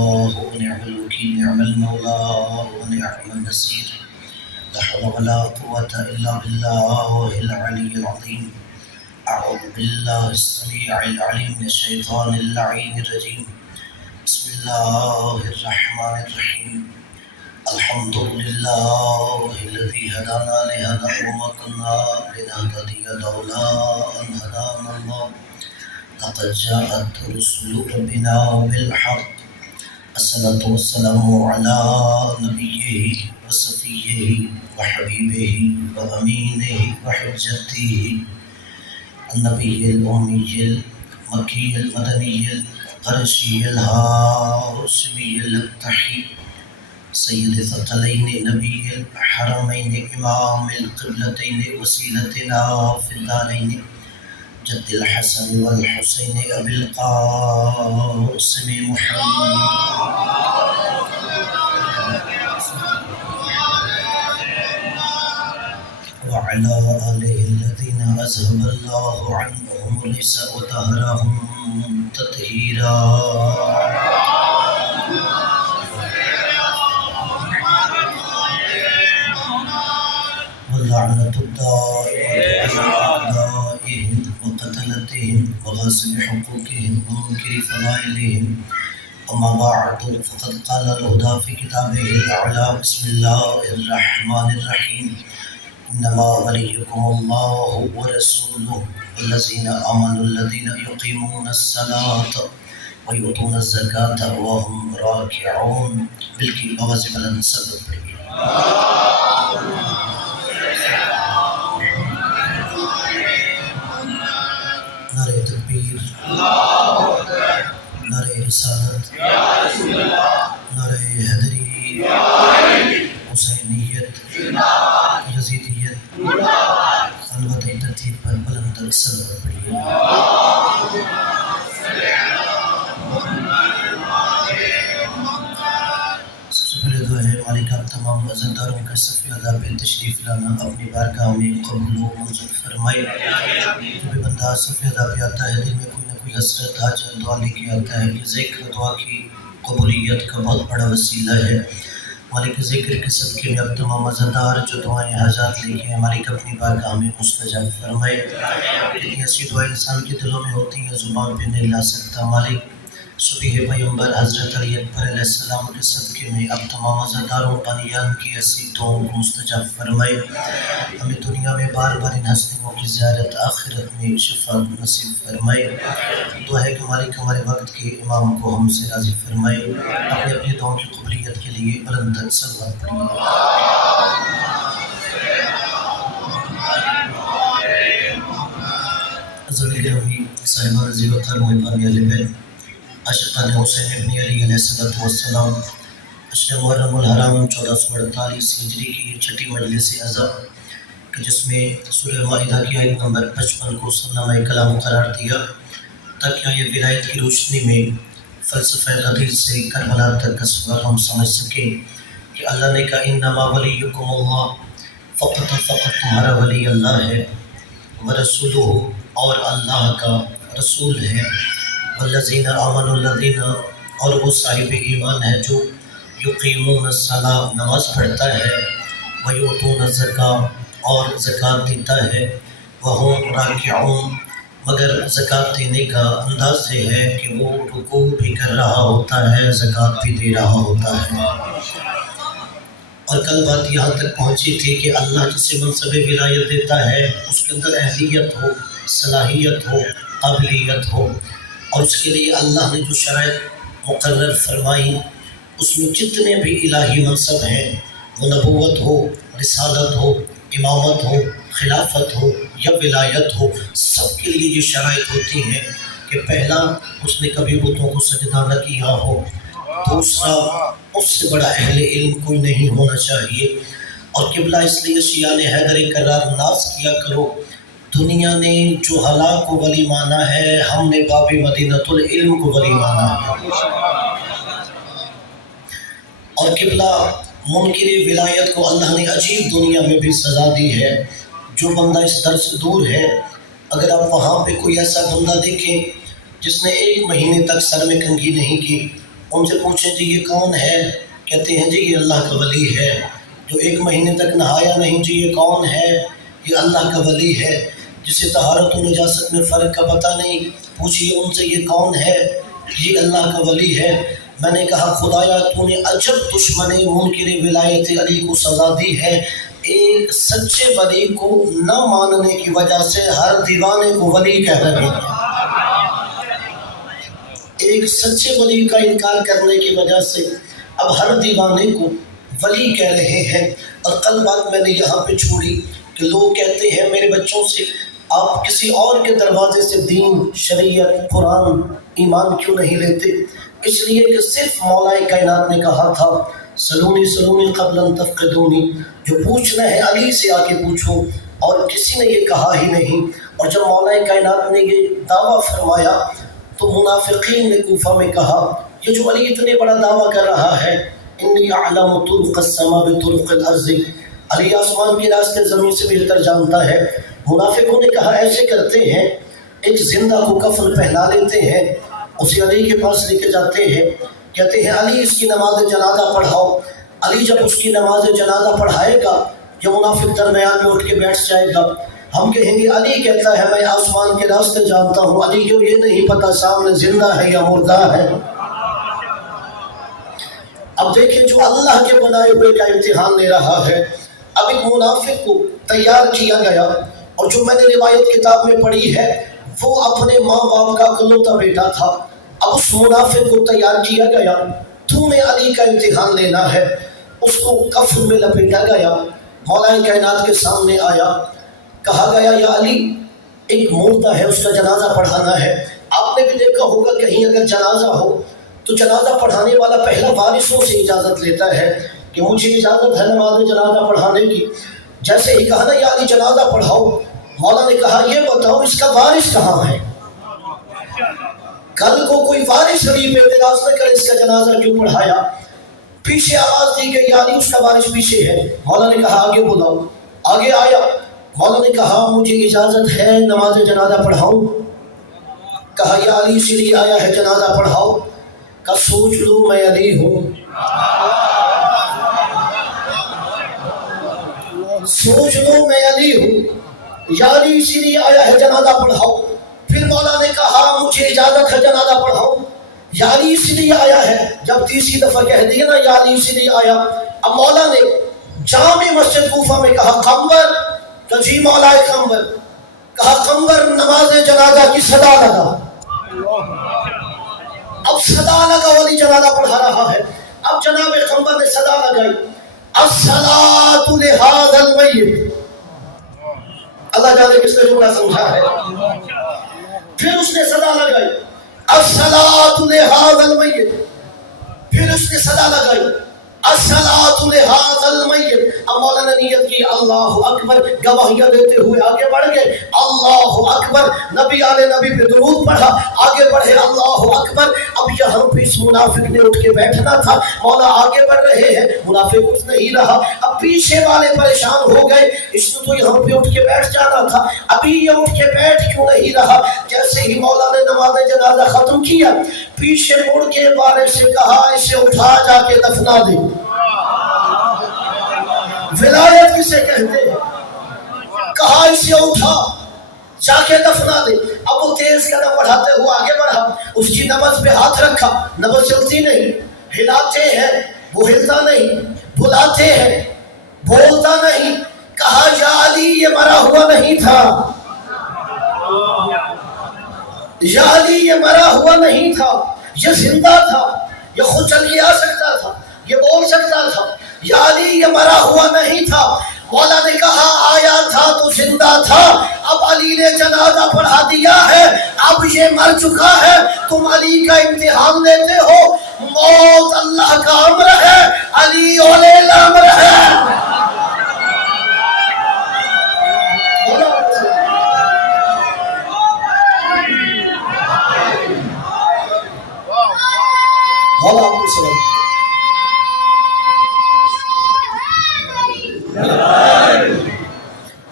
ونعم الوكيل نعم المولى ونعم النصير لا حول ولا قوة إلا بالله العلي العظيم. أعوذ بالله السميع العليم من الشيطان اللعين الرجيم. بسم الله الرحمن الرحيم. الحمد لله الذي هدانا لهذا وما كنا لنهتدي لولا أن هدانا الله لقد جاءت رسل ربنا بالحق. الصلاة والسلام على نبيه وصفيه وحبيبه وأمينه وحجته النبي الأمي المكي المدني القرشي الهاشمي الأبتحي سيد الثقلين نبي الحرمين إمام القبلتين وسيلتنا في الدارين جد الحسن والحسين أبي القاسم محمد وعلى آله الذين أذهب الله عنهم الرجس وطهرهم تطهيرا. واللعنة الدائمة على أعدائهم وقتلتهم وغاصب حقوقهم ومنكر فضائلهم. أما بعد فقد قال الهدى في كتابه الأعلى. بسم الله الرحمن الرحيم. إنما وليكم الله ورسوله والذين آمنوا الذين يقيمون الصلاة ويؤتون الزكاة وهم راكعون. بالکی آواز بلند سبت پڑھیے. نعرہ تکبیر، نعرہ رسالت، نعرہ حیدری، حسینیت، یزیدیت، خلوت ترتیب پر بلند تر سلوات پڑھیے. سب سے پہلے دعا ہے مالک آپ تمام عزتداروں کا صفی ادا پہ تشریف لانا اپنی بارگاہ میں قبول و منظور فرمائے. جو بھی بندہ صفی ادا پہ آتا ہے دل میں کوئی نہ کوئی حسرت حاجت دعا لے کے آتا ہے. یہ ذکر دعا کی قبولیت کا بہت بڑا وسیلہ ہے. مالک ذکر کے صدقے میں اب تمام عزتدار جو دعائیں حاجات لے کے ہیں مالک اپنی بارگاہ میں مستجاب فرمائے. اتنی ایسی دعائیں انسان کے دلوں میں ہوتی ہیں زبان پہ نہیں لا سکتا. مالک صبح پیغمبر حضرت علی اکبر علیہ السلام کے صدقے میں اب تمام عزتداروں بانیان کی ایسی دعاؤں کو مستجاب فرمائے. ہمیں دنیا میں بار بار ان ہستیوں کی زیارت، آخرت میں شفاعت نصیب فرمائے. دعا ہے کہ مالک ہمارے وقت کے امام کو ہم سے راضی فرمائے. اپنے اپنی دعاؤں کی قبولیت کے لیے بلند تر صلوات پڑھیے. عزیز گرامی صاحبان رضی وقار محبان علی بیت عاشقان حسین ابن علی علیہ السلام اشر محرم الحرام 1448 ہجری کی یہ چھٹی مجلس عزا کہ جس میں سورہ مائدہ کی آیت نمبر 55 کو سنامہ کلام قرار دیا تاکہ یہ ولایت کی روشنی میں فلسفہ غدیر سے کربلا تک کا سوال ہم سمجھ سکیں کہ اللہ نے کہا انما ولیکم اللہ، فقط تمہارا ولی اللہ ہے، ورسولہ اور اللہ کا رسول ہے، والذین آمنوا الذین اور وہ صاحب ایمان ہے جو یقیمون الصلاۃ نماز پڑھتا ہے، ویؤتون الزکاۃ اور زکوٰۃ دیتا ہے، وہم راکعون مگر زکوٰۃ دینے کا انداز یہ ہے کہ وہ رکوع بھی کر رہا ہوتا ہے، زکوٰۃ بھی دے رہا ہوتا ہے. اور کل بات یہاں تک پہنچی تھی کہ اللہ جسے منصب ولایت دیتا ہے اس کے اندر اہلیت ہو، صلاحیت ہو، قابلیت ہو، اور اس کے لیے اللہ نے جو شرائط مقرر فرمائی اس میں جتنے بھی الہی منصب ہیں وہ نبوت ہو، رسالت ہو، امامت ہو، خلافت ہو یا ولایت ہو، سب کے لیے یہ شرائط ہوتی ہیں کہ پہلا اس نے کبھی بتوں کو سجدہ نہ کیا ہو، دوسرا اس سے بڑا اہل علم کوئی نہیں ہونا چاہیے، اور قبلہ اس لیے شیعہ نے حیدر کرار ناز کیا کرو دنیا نے جو ہلاک کو ولی مانا ہے ہم نے باب مدینۃ العلم کو ولی مانا ہے. اور قبلہ منکر ولایت کو اللہ نے عجیب دنیا میں بھی سزا دی ہے. جو بندہ اس در سے دور ہے، اگر آپ وہاں پہ کوئی ایسا بندہ دیکھیں جس نے 1 مہینے تک سر میں کنگھی نہیں کی، ان سے پوچھیں جی یہ کون ہے؟ کہتے ہیں جی یہ اللہ کا ولی ہے۔ جو 1 مہینے تک نہایا نہیں، جی یہ کون ہے؟ یہ اللہ کا ولی ہے۔ جسے طہارت و نجاست میں فرق کا پتہ نہیں، پوچھئے ان سے یہ کون ہے؟ یہ اللہ کا ولی ہے۔ میں نے کہا خدایا تو نے عجب دشمن منکر ولایت علی کو سزا دی ہے۔ ایک سچے ولی کو نہ ماننے کی وجہ سے ہر دیوانے کو ولی کہہ رہے ہیں، ایک سچے ولی کا انکار کرنے کی وجہ سے اب ہر دیوانے کو ولی کہہ رہے ہیں۔ اور کل بات میں نے یہاں پہ چھوڑی کہ لوگ کہتے ہیں میرے بچوں سے آپ کسی اور کے دروازے سے دین، شریعت، قرآن، ایمان کیوں نہیں لیتے؟ اس لیے کہ صرف مولا کائنات نے کہا تھا سلونی سلونی قبل ان تفقدونی، جو پوچھنا ہے علی سے آ کے پوچھو، اور کسی نے یہ کہا ہی نہیں۔ اور جب مولا کائنات نے یہ دعویٰ فرمایا تو منافقین نے کوفہ میں کہا یہ جو علی اتنے بڑا دعویٰ کر رہا ہے انی اعلم طرق السماء بطرق الارض، علی آسمان کے راستے زمین سے بہتر جانتا ہے۔ منافقوں نے کہا ایسے کرتے ہیں، ایک زندہ کو کفن پہنا لیتے ہیں، اسے علی کے پاس لے کے جاتے ہیں، کہتے ہیں علی اس کی نماز جنازہ پڑھاؤ۔ علی جب اس کی نماز جنازہ پڑھائے گا یہ منافق درمیان میں اٹھ کے بیٹھ جائے گا، ہم کہیں گے علی کہتا ہے میں آسمان کے راستے جانتا ہوں، علی کو یہ نہیں پتا سامنے زندہ ہے یا مردہ ہے۔ اب دیکھیں جو اللہ کے بنائے ہوئے کا امتحان لے رہا ہے۔ اب ایک منافق کو تیار کیا گیا، اور جو میں نے روایت کتاب میں پڑھی ہے وہ اپنے ماں باپ کا اکلوتا بیٹا تھا۔ اب اس منافق کو تیار کیا گیا، تو نے علی کا امتحان لینا ہے۔ اس کو کفن میں لپیٹا گیا، مولا کائنات کے سامنے آیا، کہا گیا یا علی ایک مردہ ہے اس کا جنازہ پڑھانا ہے۔ آپ نے بھی دیکھا ہوگا کہیں اگر جنازہ ہو تو جنازہ پڑھانے والا پہلا وارثوں سے اجازت لیتا ہے کہ مجھے اجازت ہے نماز جنازہ پڑھانے کی۔ جیسے ہی کہا نا یا علی جنازہ پڑھاؤ، مولا نے کہا یہ بتاؤ اس کا وارث کہاں ہے؟ کل کو کوئی وارث علی پہ اعتراض نہ کرے اس کا جنازہ کیوں پڑھایا۔ پیچھے آواز دی گئی یا علی اس کا وارث پیچھے ہے۔ مولا نے کہا آگے بلاؤ، آگے آیا، مولا نے کہا مجھے اجازت ہے نماز جنازہ پڑھاؤں؟ کہا یا علی اسی لیے آیا ہے جنازہ پڑھاؤ۔ کہ سوچ لو میں علی ہوں، سوچ لو میں علی ہوں، یا علی اسی لیے آیا ہے جنازہ پڑھاؤ۔ پھر مولا نے کہا مجھے اجازت ہے جنازہ پڑھاؤ، یا علی اسی لیے آیا ہے۔ جب تیسری دفعہ کہہ دیا نا یا علی اسی لیے آیا، اب مولا نے جامع مسجد کوفہ میں کہا قمبر، کہ جی مولا قمبر، کہا قمبر نماز جنازہ کی صدا لگا۔ اب صدا لگا والی جنازہ پڑھا رہا ہے۔ اب جناب قمبر نے صدا لگائی الصلاۃ لہذا المیت، اللہ جانے کس نے جملہ سمجھا ہے۔ پھر اس نے صدا لگائی الصلاۃ لہذا المیت، پھر اس نے صدا لگائی الصلاۃ لہذا المیت۔ اب مولانا نیت کی اللہ اکبر، گواہیاں دیتے ہوئے آگے بڑھ گئے، اللہ اکبر، نبی آل نبی پہ درود پڑھا، آگے بڑھے اللہ اکبر۔ اب یہاں پہ اس منافق نے اٹھ کے بیٹھنا تھا، مولا آگے بڑھ رہے ہیں، منافق اٹھ نہیں رہا۔ اب پیچھے والے پریشان ہو گئے، اس نے تو یہاں پہ اٹھ کے بیٹھ جانا تھا، ابھی یہ اٹھ کے بیٹھ کیوں نہیں رہا؟ جیسے ہی مولا نے نماز جنازہ ختم کیا، پیچھے مڑ کے وارث سے کہا اسے اٹھا جا کے دفنا دے۔ ولایت کسے کہتے ہیں؟ کہا اسے اٹھا جا کے دفنا دے۔ اب وہ تیز قدم بڑھاتے ہوئے آگے بڑھا، اس کی نبض پہ ہاتھ رکھا، نبض چلتی نہیں، ہلاتے ہیں وہ ہلتا نہیں، بلاتے ہیں بولتا نہیں۔ کہا یا علی یہ مرا ہوا نہیں تھا، یا علی یہ مرا ہوا نہیں تھا، یہ زندہ تھا، یہ خود چل کے آ سکتا تھا، یہ بول سکتا تھا۔ یا علی یہ مرا ہوا نہیں تھا۔ مولا نے کہا آیا تھا تو زندہ تھا، اب علی نے جنازہ پڑھا دیا ہے، اب یہ مر چکا ہے، تم علی کا امتحان لیتے ہو۔ موت اللہ کا امر ہے، علی اولی الامر ہے۔ مولا آپ کو سلام۔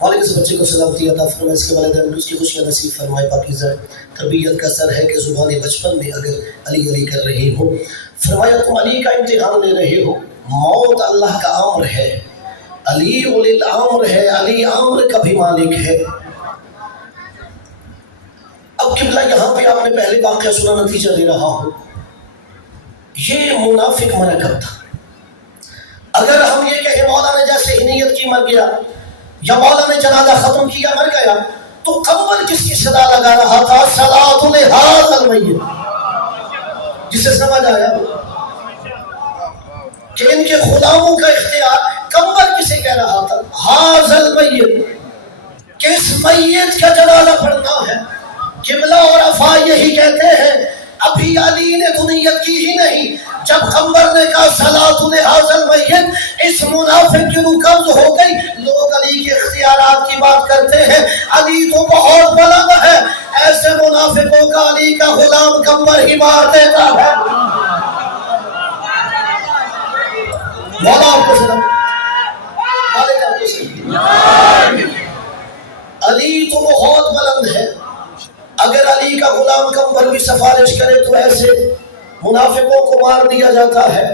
والے کے بچے کو سلامتی عطا فرمائے، اس کے والدین کو اس کی خوشیاں نصیب فرمائے، پاکیزہ تربیت کا سر ہے کہ زبان بچپن میں اگر علی علی کر رہی ہو، فرمایا تم علی کا امتحان لے رہے ہو، موت اللہ کا امر ہے، علی اولی الامر ہے، علی امر کا بھی مالک ہے۔ اب قبلہ یہاں پہ آپ نے پہلے واقعہ سنا، نتیجہ دے رہا ہوں، یہ منافق مرکب تھا۔ اگر ہم یہ کہیں مولا نے جیسے ہی نیت کی مر گیا، یا مولا نے جنازہ ختم کیا مر گیا، تو قبر کس کی صدا لگا رہا تھا؟ صلاۃ لہذا المیت۔ جسے سمجھ آیا کہ ان کے غلاموں کا اختیار قبر کسے کہہ رہا تھا؟ ھذا المیت، کس میت کا جنازہ پڑھنا ہے؟ قبلہ اور افا یہی کہتے ہیں، ابھی علی نے تو نیت کی ہی نہیں، جب قمر نے کہا صلاۃ لہذا المیت، اس منافق کی روح قبض ہو گئی۔ لوگ علی کے اختیارات کی بات کرتے ہیں، علی تو بہت بلند ہے، ایسے منافقوں کا علی کا غلام قمر ہی مار دیتا ہے۔ مولا آپ کو سلام، مالک آپ کو سلام۔ علی تو بہت بلند ہے، اگر علی کا غلام قمر بھی سفارش کرے تو ایسے منافقوں کو مار دیا جاتا ہے۔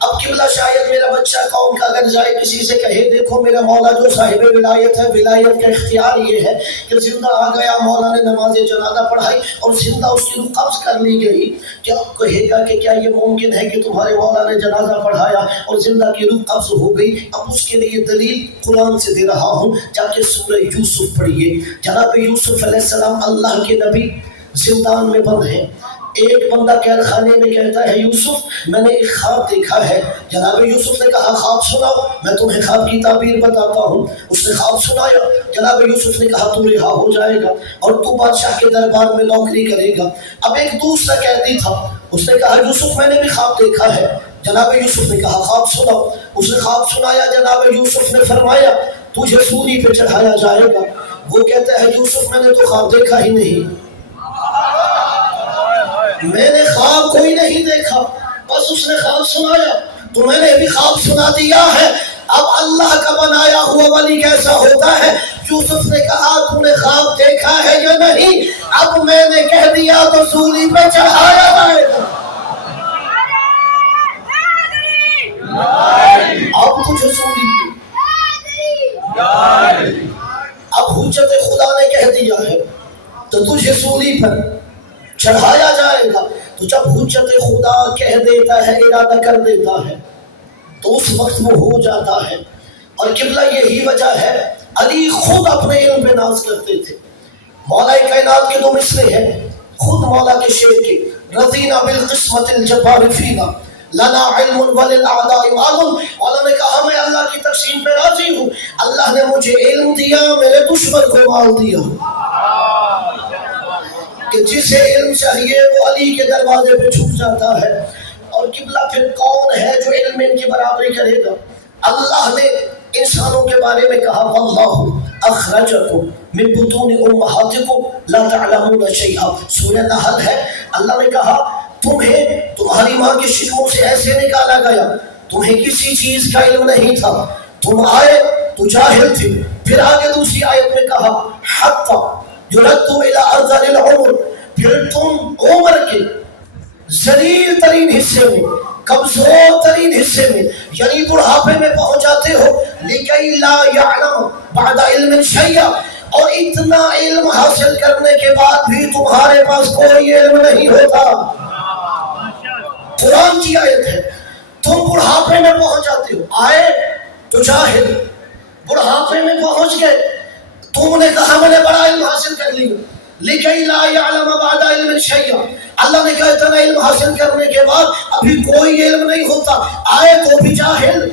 اب قبلہ شاید میرا بچہ قوم کا اگر جائے کسی سے کہے دیکھو میرا مولا جو صاحب ولایت ہے، ولایت کا اختیار یہ ہے کہ زندہ آ گیا، مولا نے نماز جنازہ پڑھائی اور زندہ اس کی روح قبض کر لی گئی، کیا کہے گا کہ کیا یہ ممکن ہے کہ تمہارے مولا نے جنازہ پڑھایا اور زندہ کی روح قبض ہو گئی؟ اب اس کے لیے دلیل قرآن سے دے رہا ہوں، جا کے سورہ یوسف پڑھیے۔ جناب یوسف علیہ السلام اللہ کے نبی زندان میں بند ہیں، ایک بندہ قید خانے میں کہتا ہے یوسف میں نے ایک خواب دیکھا ہے۔ جناب یوسف نے کہا خواب سناؤ، میں تمہیں خواب کی تعبیر بتاتا ہوں۔ اس نے خواب سنایا، جناب یوسف نے کہا تو رہا ہو جائے گا اور تو بادشاہ کے دربار میں نوکری کرے گا۔ اب ایک دوسرا قیدی تھا، اس نے کہا یوسف میں نے بھی خواب دیکھا ہے۔ جناب یوسف نے کہا خواب سناؤ، اس نے خواب سنایا، جناب یوسف نے فرمایا تجھے سولی پہ چڑھایا جائے گا۔ وہ کہتا ہے یوسف میں نے تو خواب دیکھا ہی نہیں، میں نے خواب کوئی نہیں دیکھا، بس اس نے خواب سنایا تو میں نے بھی خواب سنا دیا ہے۔ اب اللہ کا بنایا ہوا ولی کیسا ہوتا ہے؟ یوسف نے کہا تم نے خواب دیکھا ہے یا نہیں؟ اب میں نے کہہ دیا تو سولی پہ چڑھایا جائے گا۔ اب تجھے سولی پہ، اب حجت خدا نے کہہ دیا ہے تو تجھے سولی پر چڑھایا جائے گا۔ تو جب حجت خدا کہہ دیتا ہے، ارادہ کر دیتا ہے، تو اس وقت وہ ہو جاتا ہے۔ اور قبلہ یہی وجہ ہے، علی خود اپنے علم پہ ناز کرتے تھے۔ مولا کائنات کے دو مثلے ہیں، خود مولا کے شعر کے، رضینا بالقسمت الجبار فینا لنا علم وللأعداء مال۔ مولا نے کہا میں اللہ کی تقسیم پہ راضی ہوں، اللہ نے مجھے علم دیا، میرے دشمن کو مال دیا، کہ جسے علم چاہیے وہ علی کے دروازے پہ چھپ جاتا ہے۔ اور قبلہ پھر کون ہے جو علم ان کی برابری کرے گا؟ اللہ نے انسانوں کے بارے میں کہا واللہ اخرجکم من بطون امہاتکم لا تعلمون شیئا، سورہ نحل ہے۔ اللہ نے کہا تمہیں تمہاری ماں کے شکموں سے ایسے نکالا گیا، تمہیں کسی چیز کا علم نہیں تھا، تم آئے تو جاہل تھے۔ پھر آگے دوسری آیت میں کہا حتی یردوا الی ارذل العمر، پھر تم عمر کے ذلیل ترین حصے میں، کمزور ترین حصے میں، یعنی بڑھاپے میں پہنچ جاتے ہو، لکی لا یعلم بعد علم شیئا، اور اتنا علم حاصل کرنے کے بعد بھی تمہارے پاس کوئی علم نہیں ہوتا۔ قرآن کی آیت ہے، تم بڑھاپے میں پہنچ جاتے ہو، آئے تو جاہل، بڑھاپے میں پہنچ گئے، تم نے کہا میں نے بڑا علم حاصل کر لیا، لکی لا یعلم بعد علم شیئا، اللہ نے کہا اتنا علم حاصل کرنے کے بعد ابھی کوئی علم نہیں ہوتا، آئے تو بھی جاہل،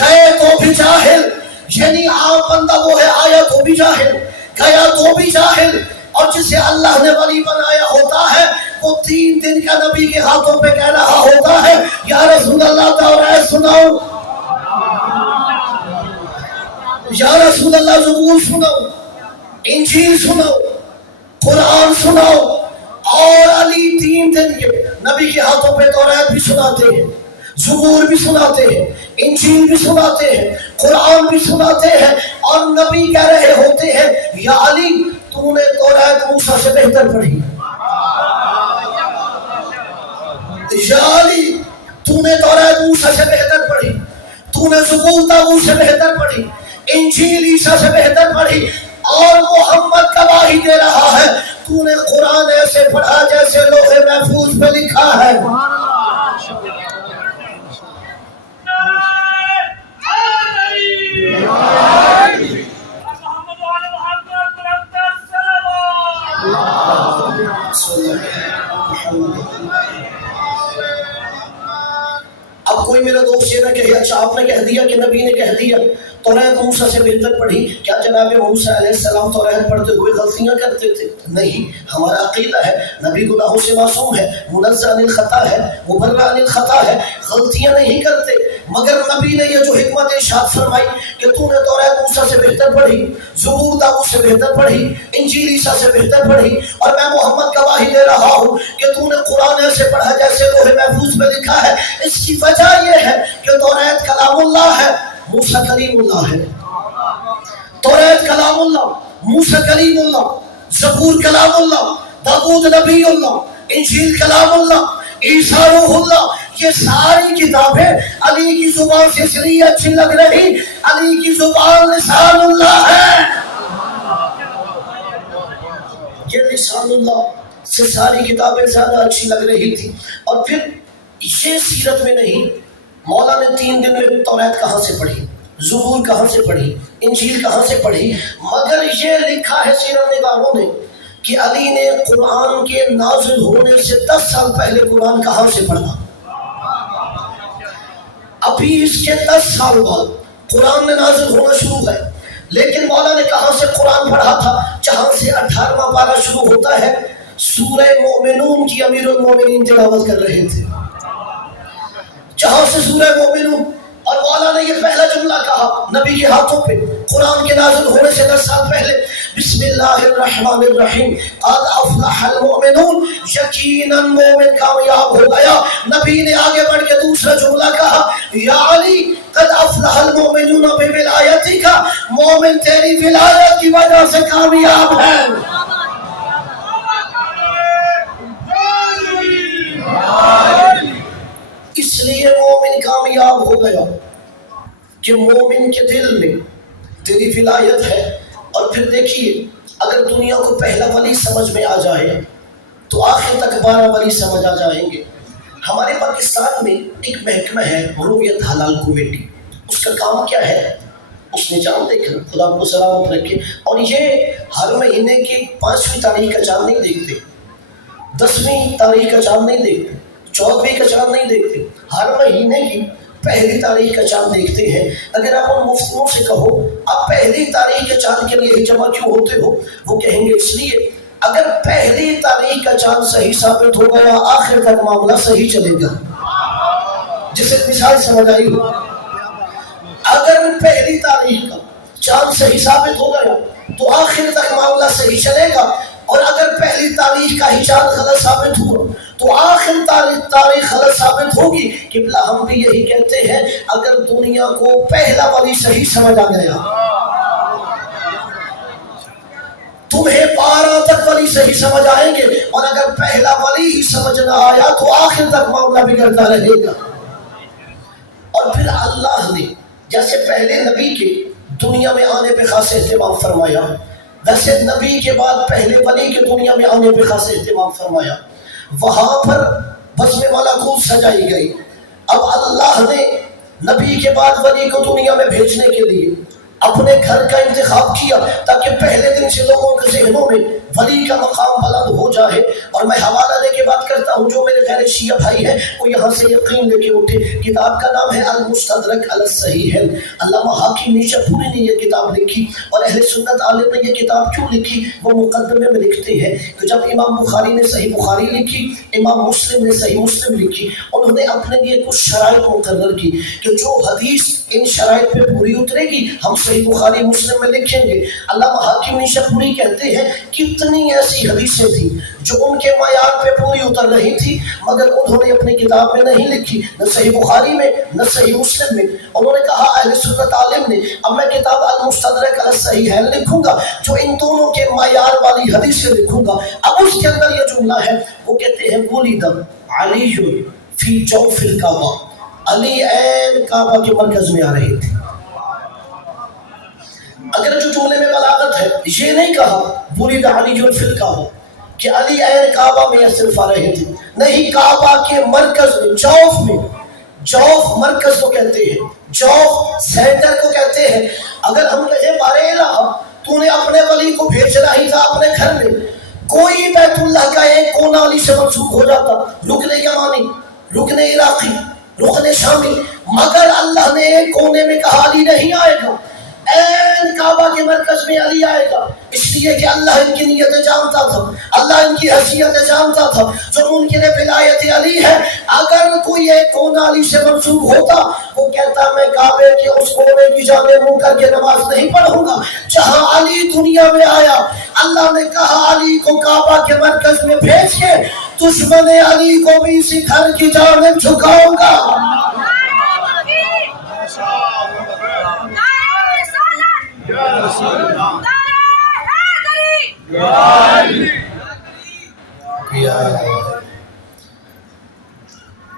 گئے تو بھی جاہل، یعنی عام بندہ وہ ہے، آیا تو بھی جاہل، گیا تو بھی جاہل۔ اور جسے اللہ نے ولی بنایا ہوتا ہے وہ 3 دن کا نبی کے ہاتھوں پہ کہہ رہا ہوتا ہے یا رسول اللہ توریت سناؤ، یا رسول اللہ زبور سناؤ، انجیل سناؤ، قرآن سناؤ۔ اور علی 3 دن کے نبی کے ہاتھوں پہ توریت بھی سناتے ہیں، زبور بھی سناتے ہیں، انجیل بھی سناتے ہیں، قرآن بھی سناتے ہیں۔ اور نبی کہہ رہے ہوتے ہیں یا علی تو نے توریت موسیٰ سے بہتر پڑھی، یا علی تو نے توریت موسیٰ سے بہتر پڑھی، تو نے زبور داؤد سے بہتر پڑھی، انجیل عیسیٰ سے بہتر پڑھی، اور محمد گواہی دے رہا ہے تو نے قرآن ایسے پڑھا جیسے لوح محفوظ پہ لکھا ہے۔ اب کوئی میرا دوست یہ نہ کہے اچھا آپ نے کہہ دیا کہ نبی نے کہہ دیا توریت موسیٰ سے بہتر پڑھی، کیا جناب موسیٰ علیہ السلام توریت پڑھتے ہوئے غلطیاں کرتے تھے؟ نہیں، ہمارا عقیدہ ہے نبی گناہوں سے معصوم ہے، منزہ عن الخطا ہے، مبرہ عن الخطا ہے، غلطیاں نہیں کرتے، مگر نبی نے یہ جو حکمت ارشاد فرمائی کہ تو نے توریت موسیٰ سے بہتر پڑھی، زبور داؤد سے بہتر پڑھی، انجیل عیسیٰ سے بہتر پڑھی، اور میں محمد گواہی دے رہا ہوں کہ تو نے قرآن ایسے پڑھا جیسے لوح محفوظ میں لکھا ہے۔ اس کی وجہ یہ ہے کہ توریت کلام اللہ ہے، موسیٰ کلیم اللہ ہے۔ توریت کلام اللہ، موسیٰ کلیم اللہ، زبور کلام اللہ، داؤد نبی اللہ، انجیل کلام اللہ، عیسیٰ روح اللہ، یہ ساری کتابیں علی کی زبان سے اس لیے اچھی لگ رہی، علی کی زبان لسان اللہ ہے، یہ لسان اللہ سے ساری کتابیں زیادہ اچھی لگ رہی تھی۔ اور پھر یہ سیرت میں نہیں، مولا نے 3 دن میں توریت کہاں سے پڑھی، زبور کہاں سے پڑھی، انجیل کہاں سے پڑھی، مگر یہ لکھا ہے سیرت نگاروں نے کہ علی نے قرآن کے نازل ہونے سے 10 سال پہلے قرآن کہاں سے پڑھا۔ ابھی اس کے 10 سال بعد قرآن میں نازل ہونا شروع ہے، لیکن مولا نے کہاں سے قرآن پڑھا تھا؟ جہاں سے 18واں پارہ شروع ہوتا ہے، سورہ مومنون کی امیر المومنین تلاوت کر رہے تھے، جہاں سے سورہ مومنون، اور مولا نے یہ پہلا جملہ کہا نبی کے ہاتھوں پہ قرآن کے نازل ہونے سے 10 سال پہلے، بسم اللہ الرحمن الرحیم، قد افلح المؤمنون، یقیناً مومن کامیاب ہو گیا۔ نبی نے آگے بڑھ کے دوسرا جملہ کہا یا علی قد افلح المؤمنون بولایتک، مومن تیری ولایت کی وجہ سے کامیاب ہے۔ اس لیے مومن کامیاب ہو گیا کہ مومن کے دل میں تیری ولایت ہے۔ اور پھر دیکھیے اگر دنیا کو پہلا ولی سمجھ میں آ جائے تو آخر تک 12 ولی سمجھ آ جائیں گے۔ ہمارے پاکستان میں ایک محکمہ ہے رویت حلال کمیٹی، اس کا کام کیا ہے؟ اس نے چاند دیکھنا، خدا کو سلامت رکھے، اور یہ ہر مہینے کی 5ویں تاریخ کا چاند نہیں دیکھتے، 10ویں تاریخ کا چاند نہیں دیکھتے، 14ویں کا چاند نہیں دیکھتے، ہر مہینے کی پہلی تاریخ کا چاند دیکھتے ہیں۔ اگر آپ ان مفتیوں سے کہو آپ پہلی تاریخ کے چاند کے لیے جمع کیوں ہوتے ہو، وہ کہیں گے اس لیے اگر پہلی تاریخ کا چاند صحیح ثابت ہو گیا آخر تک معاملہ صحیح چلے گا۔ جسے مثال سمجھ آئی ہو، اگر پہلی تاریخ کا چاند صحیح ثابت ہو گیا تو آخر تک معاملہ صحیح چلے گا، اور اگر پہلی تاریخ کا ہی چاند غلط ثابت ہوا تو آخر تاریخ غلط ثابت ہوگی۔ قبلہ ہم بھی یہی کہتے ہیں اگر دنیا کو پہلا ولی صحیح سمجھ آ گیا، تمہیں 12 تک ولی صحیح سمجھ آئیں گے، اور اگر پہلا ولی ہی سمجھ نہ آیا تو آخر تک معاملہ بگڑتا رہے گا۔ اور پھر اللہ نے جیسے پہلے نبی کے دنیا میں آنے پہ خاص اہتمام فرمایا، ویسے نبی کے بعد پہلے ولی کے دنیا میں آنے پہ خاص اہتمام فرمایا، وہاں پر بزم ملکوت سجائی گئی۔ اب اللہ نے نبی کے بعد ولی کو دنیا میں بھیجنے کے لیے اپنے گھر کا انتخاب کیا تاکہ پہلے دن سے لوگوں کے ذہنوں میں ولی کا مقام بلند ہو جائے۔ اور میں حوالہ لے کے بات کرتا ہوں، جو میرے غیر شیعہ بھائی ہیں وہ یہاں سے یقین لے کے اٹھے، کتاب کا نام ہے المستدرک علی الصحیحین۔ علامہ حاکم نیشاپوری نے یہ کتاب لکھی، اور اہل سنت عالم نے یہ کتاب کیوں لکھی وہ مقدمے میں لکھتے ہیں کہ جب امام بخاری نے صحیح بخاری لکھی، امام مسلم نے صحیح مسلم لکھی، انہوں نے اپنے لیے کچھ شرائط مقرر کی کہ جو حدیث ان شرائط پہ پوری اترے گی ہم صحیح بخاری مسلم میں لکھیں گے۔ علامہ حاکم نیشاپوری کہتے ہیں کہ کتنی ایسی حدیثیں تھیں جو ان کے معیار پہ پوری اتر رہی تھی، مگر انہوں نے اپنی کتاب میں نہیں لکھی، نہ صحیح بخاری میں نہ صحیح مسلم میں۔ انہوں نے کہا اہل سنت عالم نے اب میں کتاب المستدرک علی الصحیحین لکھوں گا جو ان دونوں کے معیار والی حدیثیں لکھوں گا۔ اب اس کے اندر یہ جملہ ہے، وہ کہتے ہیں ولد علی فی جوف الکعبہ، علی عین کعبہ کے مرکز میں آ رہے تھے۔ اگر جو جملے میں بلاغت ہے، یہ نہیں کہا ولد علی فی الکعبہ کہ علی عین کعبہ میں صرف آ رہے تھے، نہیں، کعبہ کے مرکز میں، جوف میں۔ جوف مرکز کو کہتے ہیں، جوف سینٹر کو کہتے ہیں۔ اگر ہم کہیں بارے الہ تو نے اپنے ولی کو بھیجنا ہی تھا اپنے گھر میں، کوئی بیت اللہ کا ایک کونا علی سے منسوب ہو جاتا، رکن یمانی، رکن عراقی، رکن شامی، مگر اللہ نے ایک کونے میں کہا علی نہیں آئے گا، این کعبہ کے مرکز میں علی آئے گا، اس لیے کہ اللہ ان کی نیتیں جانتا تھا، اللہ ان کی حیثیتیں جانتا تھا۔ جو منکر ولایت علی ہے، اگر کوئی ایک کونا علی سے منسوب ہوتا، وہ کہتا میں کعبے کے اس کونے کی جانب منہ کر کے نماز نہیں پڑھوں گا۔ جہاں علی دنیا میں آیا، اللہ نے کہا علی کو کعبہ کے مرکز میں بھیج کے دشمن علی کو بھی اسی گھر کی جانب جھکاؤں گا۔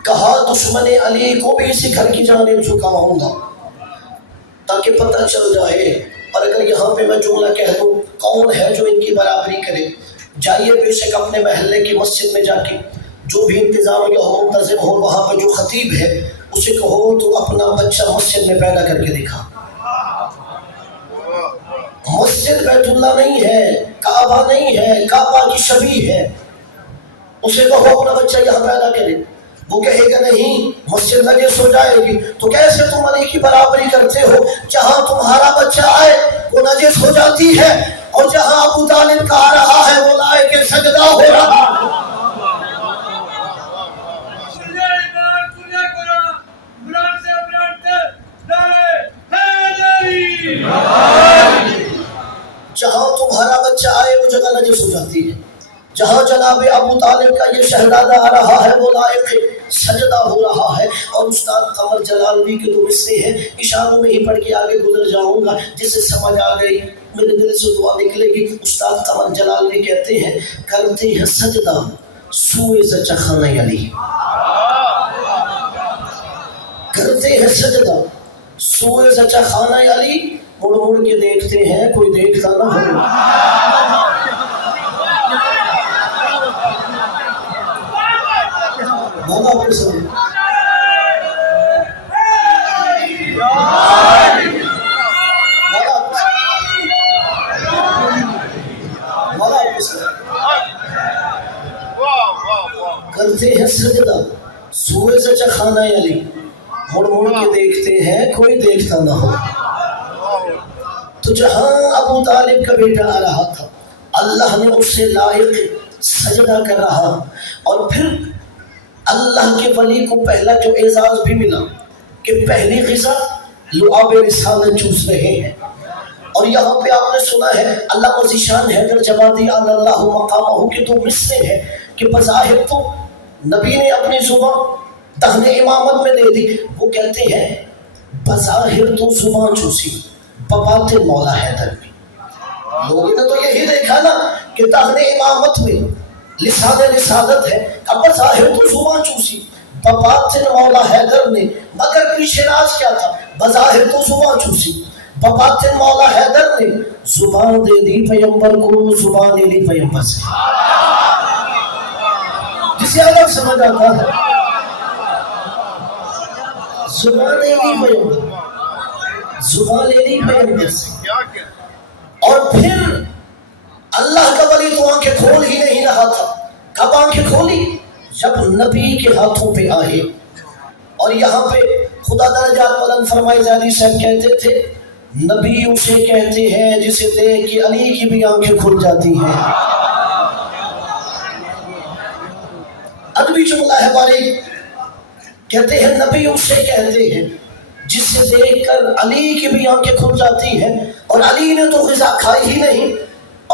کہا دشمن علی کو بھی اسی گھر کی جانب جھکاؤں گا، تاکہ پتہ چل جائے۔ اور اگر یہاں پہ میں جملہ کہہ دوں کون ہے جو ان کی برابری کرے، جائیے بے شک اپنے محلے کی مسجد میں جا کے جو بھی انتظامیہ ہو، منتظم ہو، وہاں پہ جو خطیب ہے اسے کہو تو اپنا بچہ مسجد میں پیدا کر کے دکھا۔ مسجد بیت اللہ نہیں ہے، کعبہ نہیں ہے، کعبہ کی شبیہ ہے، اسے کہو اپنا بچہ یہاں پیدا کرے۔ وہ کہے گا نہیں، مسجد نجس ہو جائے گی۔ تو کیسے تم علی کی برابری کرتے ہو؟ جہاں تمہارا بچہ آئے وہ نجس ہو جاتی ہے، اور جہاں ابو طالب کا آ رہا ہے وہ لائے کے سجدہ ہو رہا ہے۔ جہاں تمہارا بچہ آئے وہ جگہ نجس ہو جاتی ہے، جہاں جناب ابو طالب کا یہ شہزادہ آ رہا ہے وہ لائق سجدہ ہو رہا ہے۔ اور استاد قمر جلالوی کے دو حصے ہیں، اشاروں میں ہی پڑھ کے آگے گزر جاؤں گا، جسے سمجھ آ گئی میرے دل سے دعا نکلے گی۔ استاد قمر جلالوی کہتے ہیں کرتے ہیں سجدہ سوئے زچہ خانہ علی، کرتے ہیں سجدہ سوئے زچہ خانہ علی، مڑ مڑ کے دیکھتے ہیں کوئی دیکھتا نہ ہو۔ بھاگا پسند کرتے ہیں سجدہ سوئے زچہ خانہ علی، مڑ مڑ کے دیکھتے ہیں کوئی دیکھتا نہ ہو۔ تو جہاں ابو طالب کا بیٹا آ رہا تھا، اللہ نے اس سے لائق سجدہ کر رہا، اور پھر اللہ کے ولی کو پہلا جو اعزاز بھی ملا کہ پہلی غذا لعاب رسالت چوس رہے ہیں۔ اور یہاں پہ آپ نے سنا ہے اللہ عزیز شان حیدر جوادی اللہ مقامہ کے تو مصرے ہیں کہ بظاہر تو نبی نے اپنی زبان دہن امامت میں دے دی، وہ کہتے ہیں بظاہر تو زبان چوسی بباطن مولا حیدر میں۔ لوگوں نے تو یہی دیکھا نا کہ دہن امامت میں لسان رسالت ہے، اب بظاہر تو زبان چوسی بباطن مولا حیدر نے، مگر پیچھے راز کیا تھا؟ بظاہر تو زبان چوسی بباطن مولا حیدر نے زبان دے دی پیغمبر کو، زبان لے لی پیغمبر سے۔ جسے الگ سمجھ آتا ہے زبان لے لی پیغمبر، زبان لے لی پیغمبر سے۔ اور پھر اللہ کا ولی تو آنکھیں کھول ہی نہیں رہا تھا، کب آنکھیں کھولی؟ جب نبی کے ہاتھوں پہ آئے۔ اور یہاں پہ خدا درجات بلند فرمائے زیادی صاحب کہتے تھے نبی اسے کہتے ہیں جسے دیکھ کے علی کی بھی آنکھیں کھل جاتی ہیں۔ ادبی جملہ ہے باریک، کہتے ہیں نبی اسے کہتے ہیں جس سے دیکھ کر علی کی بھی آنکھیں کھل جاتی ہیں، اور علی نے تو غذا کھائی ہی نہیں،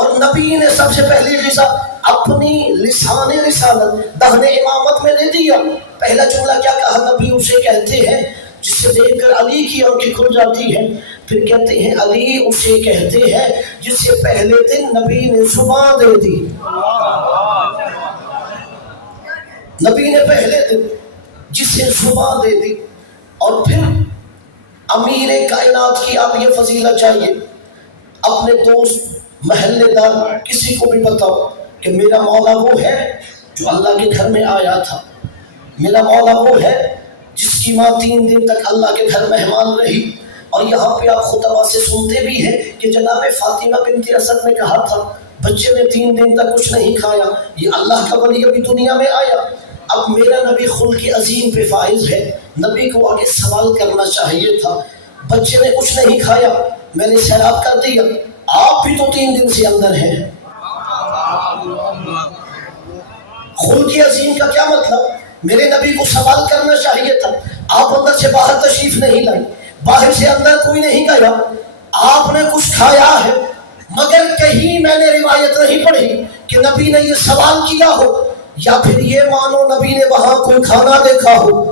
اور نبی نے سب سے پہلی غذا اپنی لسان رسالت دہن امامت میں دے دیا۔ پہلا جملہ کیا کہا؟ نبی اسے کہتے ہیں جس سے دیکھ کر علی کی آنکھیں کھل جاتی ہیں۔ پھر کہتے ہیں علی اسے کہتے ہیں جس سے پہلے دن نبی نے زبان دے دی۔ نبی نے پہلے دن جسے زبان دے دی۔ اور پھر امیر کائنات کی اب یہ فضیلت چاہیے، اپنے دوست محلے دار کسی کو بھی بتاؤ کہ میرا مولا وہ ہے جو اللہ کے گھر میں آیا تھا، میرا مولا وہ ہے جس کی ماں 3 دن تک اللہ کے گھر مہمان رہی۔ اور یہاں پہ آپ خطبہ سے سنتے بھی ہیں کہ جناب فاطمہ بنت اسد نے کہا تھا بچے نے 3 دن تک کچھ نہیں کھایا، یہ اللہ کا ولی ابھی دنیا میں آیا۔ اب میرا نبی خلق عظیم پہ فائز ہے، نبی کو آگے سوال کرنا چاہیے تھا، بچے نے کچھ نہیں کھایا، میں نے سیراب کر دیا، آپ بھی تو 3 دن سے اندر ہیں۔ خلق عظیم کا کیا مطلب؟ میرے نبی کو سوال کرنا چاہیے تھا، آپ اندر سے باہر تشریف نہیں لائے، باہر سے اندر کوئی نہیں گیا، آپ نے کچھ کھایا ہے، مگر کہیں میں نے روایت نہیں پڑھی کہ نبی نے یہ سوال کیا ہو، یا پھر یہ مانو نبی نے وہاں کوئی کھانا دیکھا ہو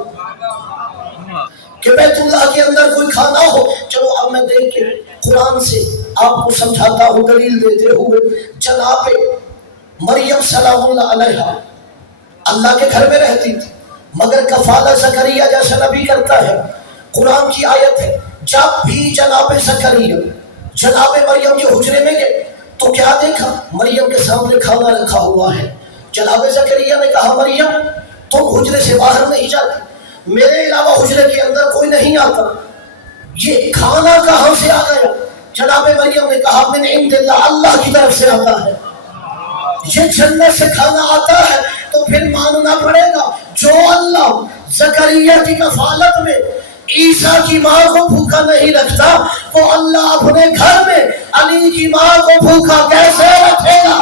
کہ بیت اللہ کے اندر کوئی کھانا ہو۔ چلو اب میں دیکھ کے قرآن سے آپ کو سمجھاتا ہوں دلیل دیتے ہوئے۔ جناب مریم سلام اللہ علیہا اللہ کے گھر میں رہتی تھی، مگر کفالہ زکریا جیسا نبی کرتا ہے۔ قرآن کی آیت ہے جب بھی جناب زکریا جناب مریم کے حجرے میں گئے تو کیا دیکھا؟ مریم کے سامنے کھانا رکھا ہوا ہے۔ جناب زکریا نے کہا مریم تم حجرے سے باہر نہیں جاتی، میرے علاوہ حجرے کے اندر کوئی نہیں آتا، یہ کھانا کہاں سے آ گیا؟ جناب مریم نے کہا من عند اللہ، اللہ کی طرف سے آتا ہے، یہ جنت سے کھانا آتا ہے تو پھر ماننا پڑے گا جو اللہ زکریا کی کفالت میں عیسیٰ کی ماں کو بھوکا نہیں رکھتا، وہ اللہ اپنے گھر میں علی کی ماں کو بھوکا کیسے رکھے گا؟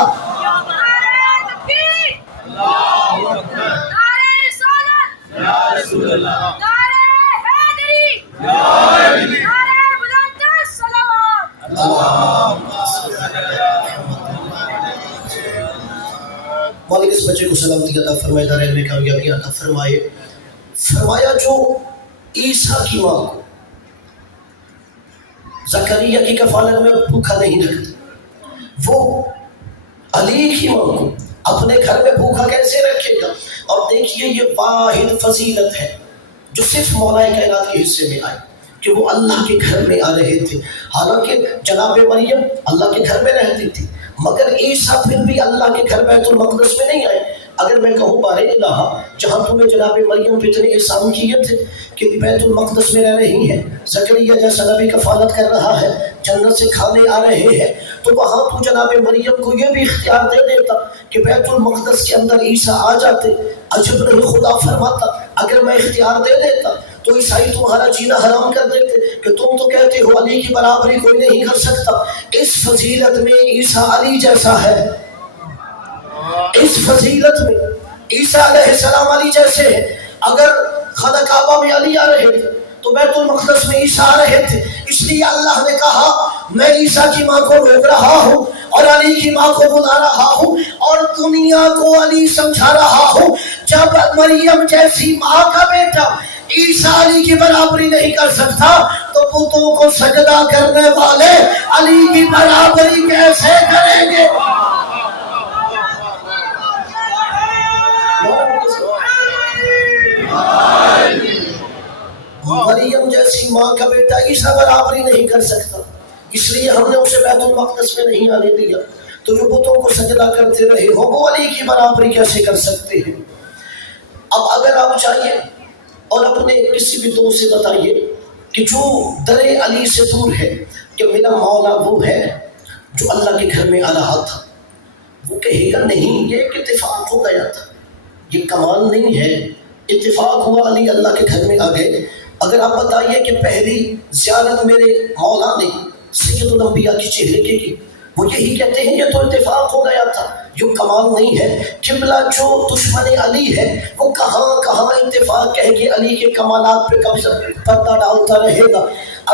مالک اس بچے کو سلامتی عطا فرمائے، دارین میں کامیابی عطا فرمائے۔ فرمایا جو عیسیٰ کی ماں کو زکریا کی کفالت میں بھوکا نہیں رکھتا، وہ علی کی ماں کو اپنے گھر میں بھوکا کیسے رکھے گا؟ اور دیکھیے یہ واحد فضیلت ہے جو صرف مولا کائنات کے حصے میں آئی کہ وہ اللہ کے گھر میں آ رہے تھے۔ حالانکہ جناب مریم اللہ کے گھر میں رہتی تھی، مگر عیسیٰ پھر بھی اللہ کے گھر بیت المقدس میں نہیں آئے۔ اگر میں کہوں بارے الہ جہاں تم نے جناب مریم پہ اتنے احسان کیے تھے کہ بیت المقدس میں رہ رہی ہیں، زکریا جیسا نبی کفالت کر رہا ہے، جنت سے کھانے آ رہے ہیں، تو وہاں تو جناب مریم کو یہ بھی اختیار دے دیتا کہ بیت المقدس کے اندر عیسیٰ آ جاتے۔ عجب نہیں خدا فرماتا اگر میں اختیار دے دیتا تو عیسائی تمہارا جینا حرام کر دیتے کہ تم تو کہتے ہو علی کی برابری کوئی نہیں کر سکتا۔ اس فضیلت میں عیسیٰ علی جیسا ہے، اس فضیلت میں عیسیٰ علیہ السلام علی جیسے ہیں۔ اگر خانہ کعبہ میں علی آ رہے تھے تو بیت المقدس میں عیسیٰ آ رہے تھے، اس لیے اللہ نے کہا میں عیسیٰ کی ماں کو روک رہا ہوں اور علی کی ماں کو بلا رہا ہوں اور دنیا کو علی سمجھا رہا ہوں۔ جب مریم جیسی ماں کا بیٹا عیسیٰ علی کی برابری نہیں کر سکتا تو بتوں کو سجدہ کرنے والے علی کی برابری کیسے کریں گے؟ مریم جیسی ماں کا بیٹا عیسیٰ برابری نہیں کر سکتا، اس لیے ہم نے اسے بیت المقدس میں نہیں آنے دیا۔ تو جو بتوں کو سجدہ کرتے رہے ہو وہ علی کی برابری کیسے کر سکتے ہیں؟ اب اگر آپ چاہیے اور اپنے کسی بھی دوست سے بتائیے کہ جو در علی سے دور ہے کہ میرا مولا وہ ہے جو اللہ کے گھر میں آ رہا تھا، وہ کہے گا نہیں یہ ایک اتفاق ہو گیا تھا، یہ کمال نہیں ہے، اتفاق ہوا علی اللہ کے گھر میں آ گئے۔ اگر آپ بتائیے کہ پہلی زیارت میرے مولا نے سید الانبیاء کی چہرے کی، وہ یہی کہتے ہیں یہ تو اتفاق ہو گیا تھا، جو کمال نہیں ہے۔ قبلہ جو دشمن علی ہے وہ کہاں کہاں اتفاق ہے کہ علی کے کمالات پہ قبضہ پردہ ڈالتا رہے گا۔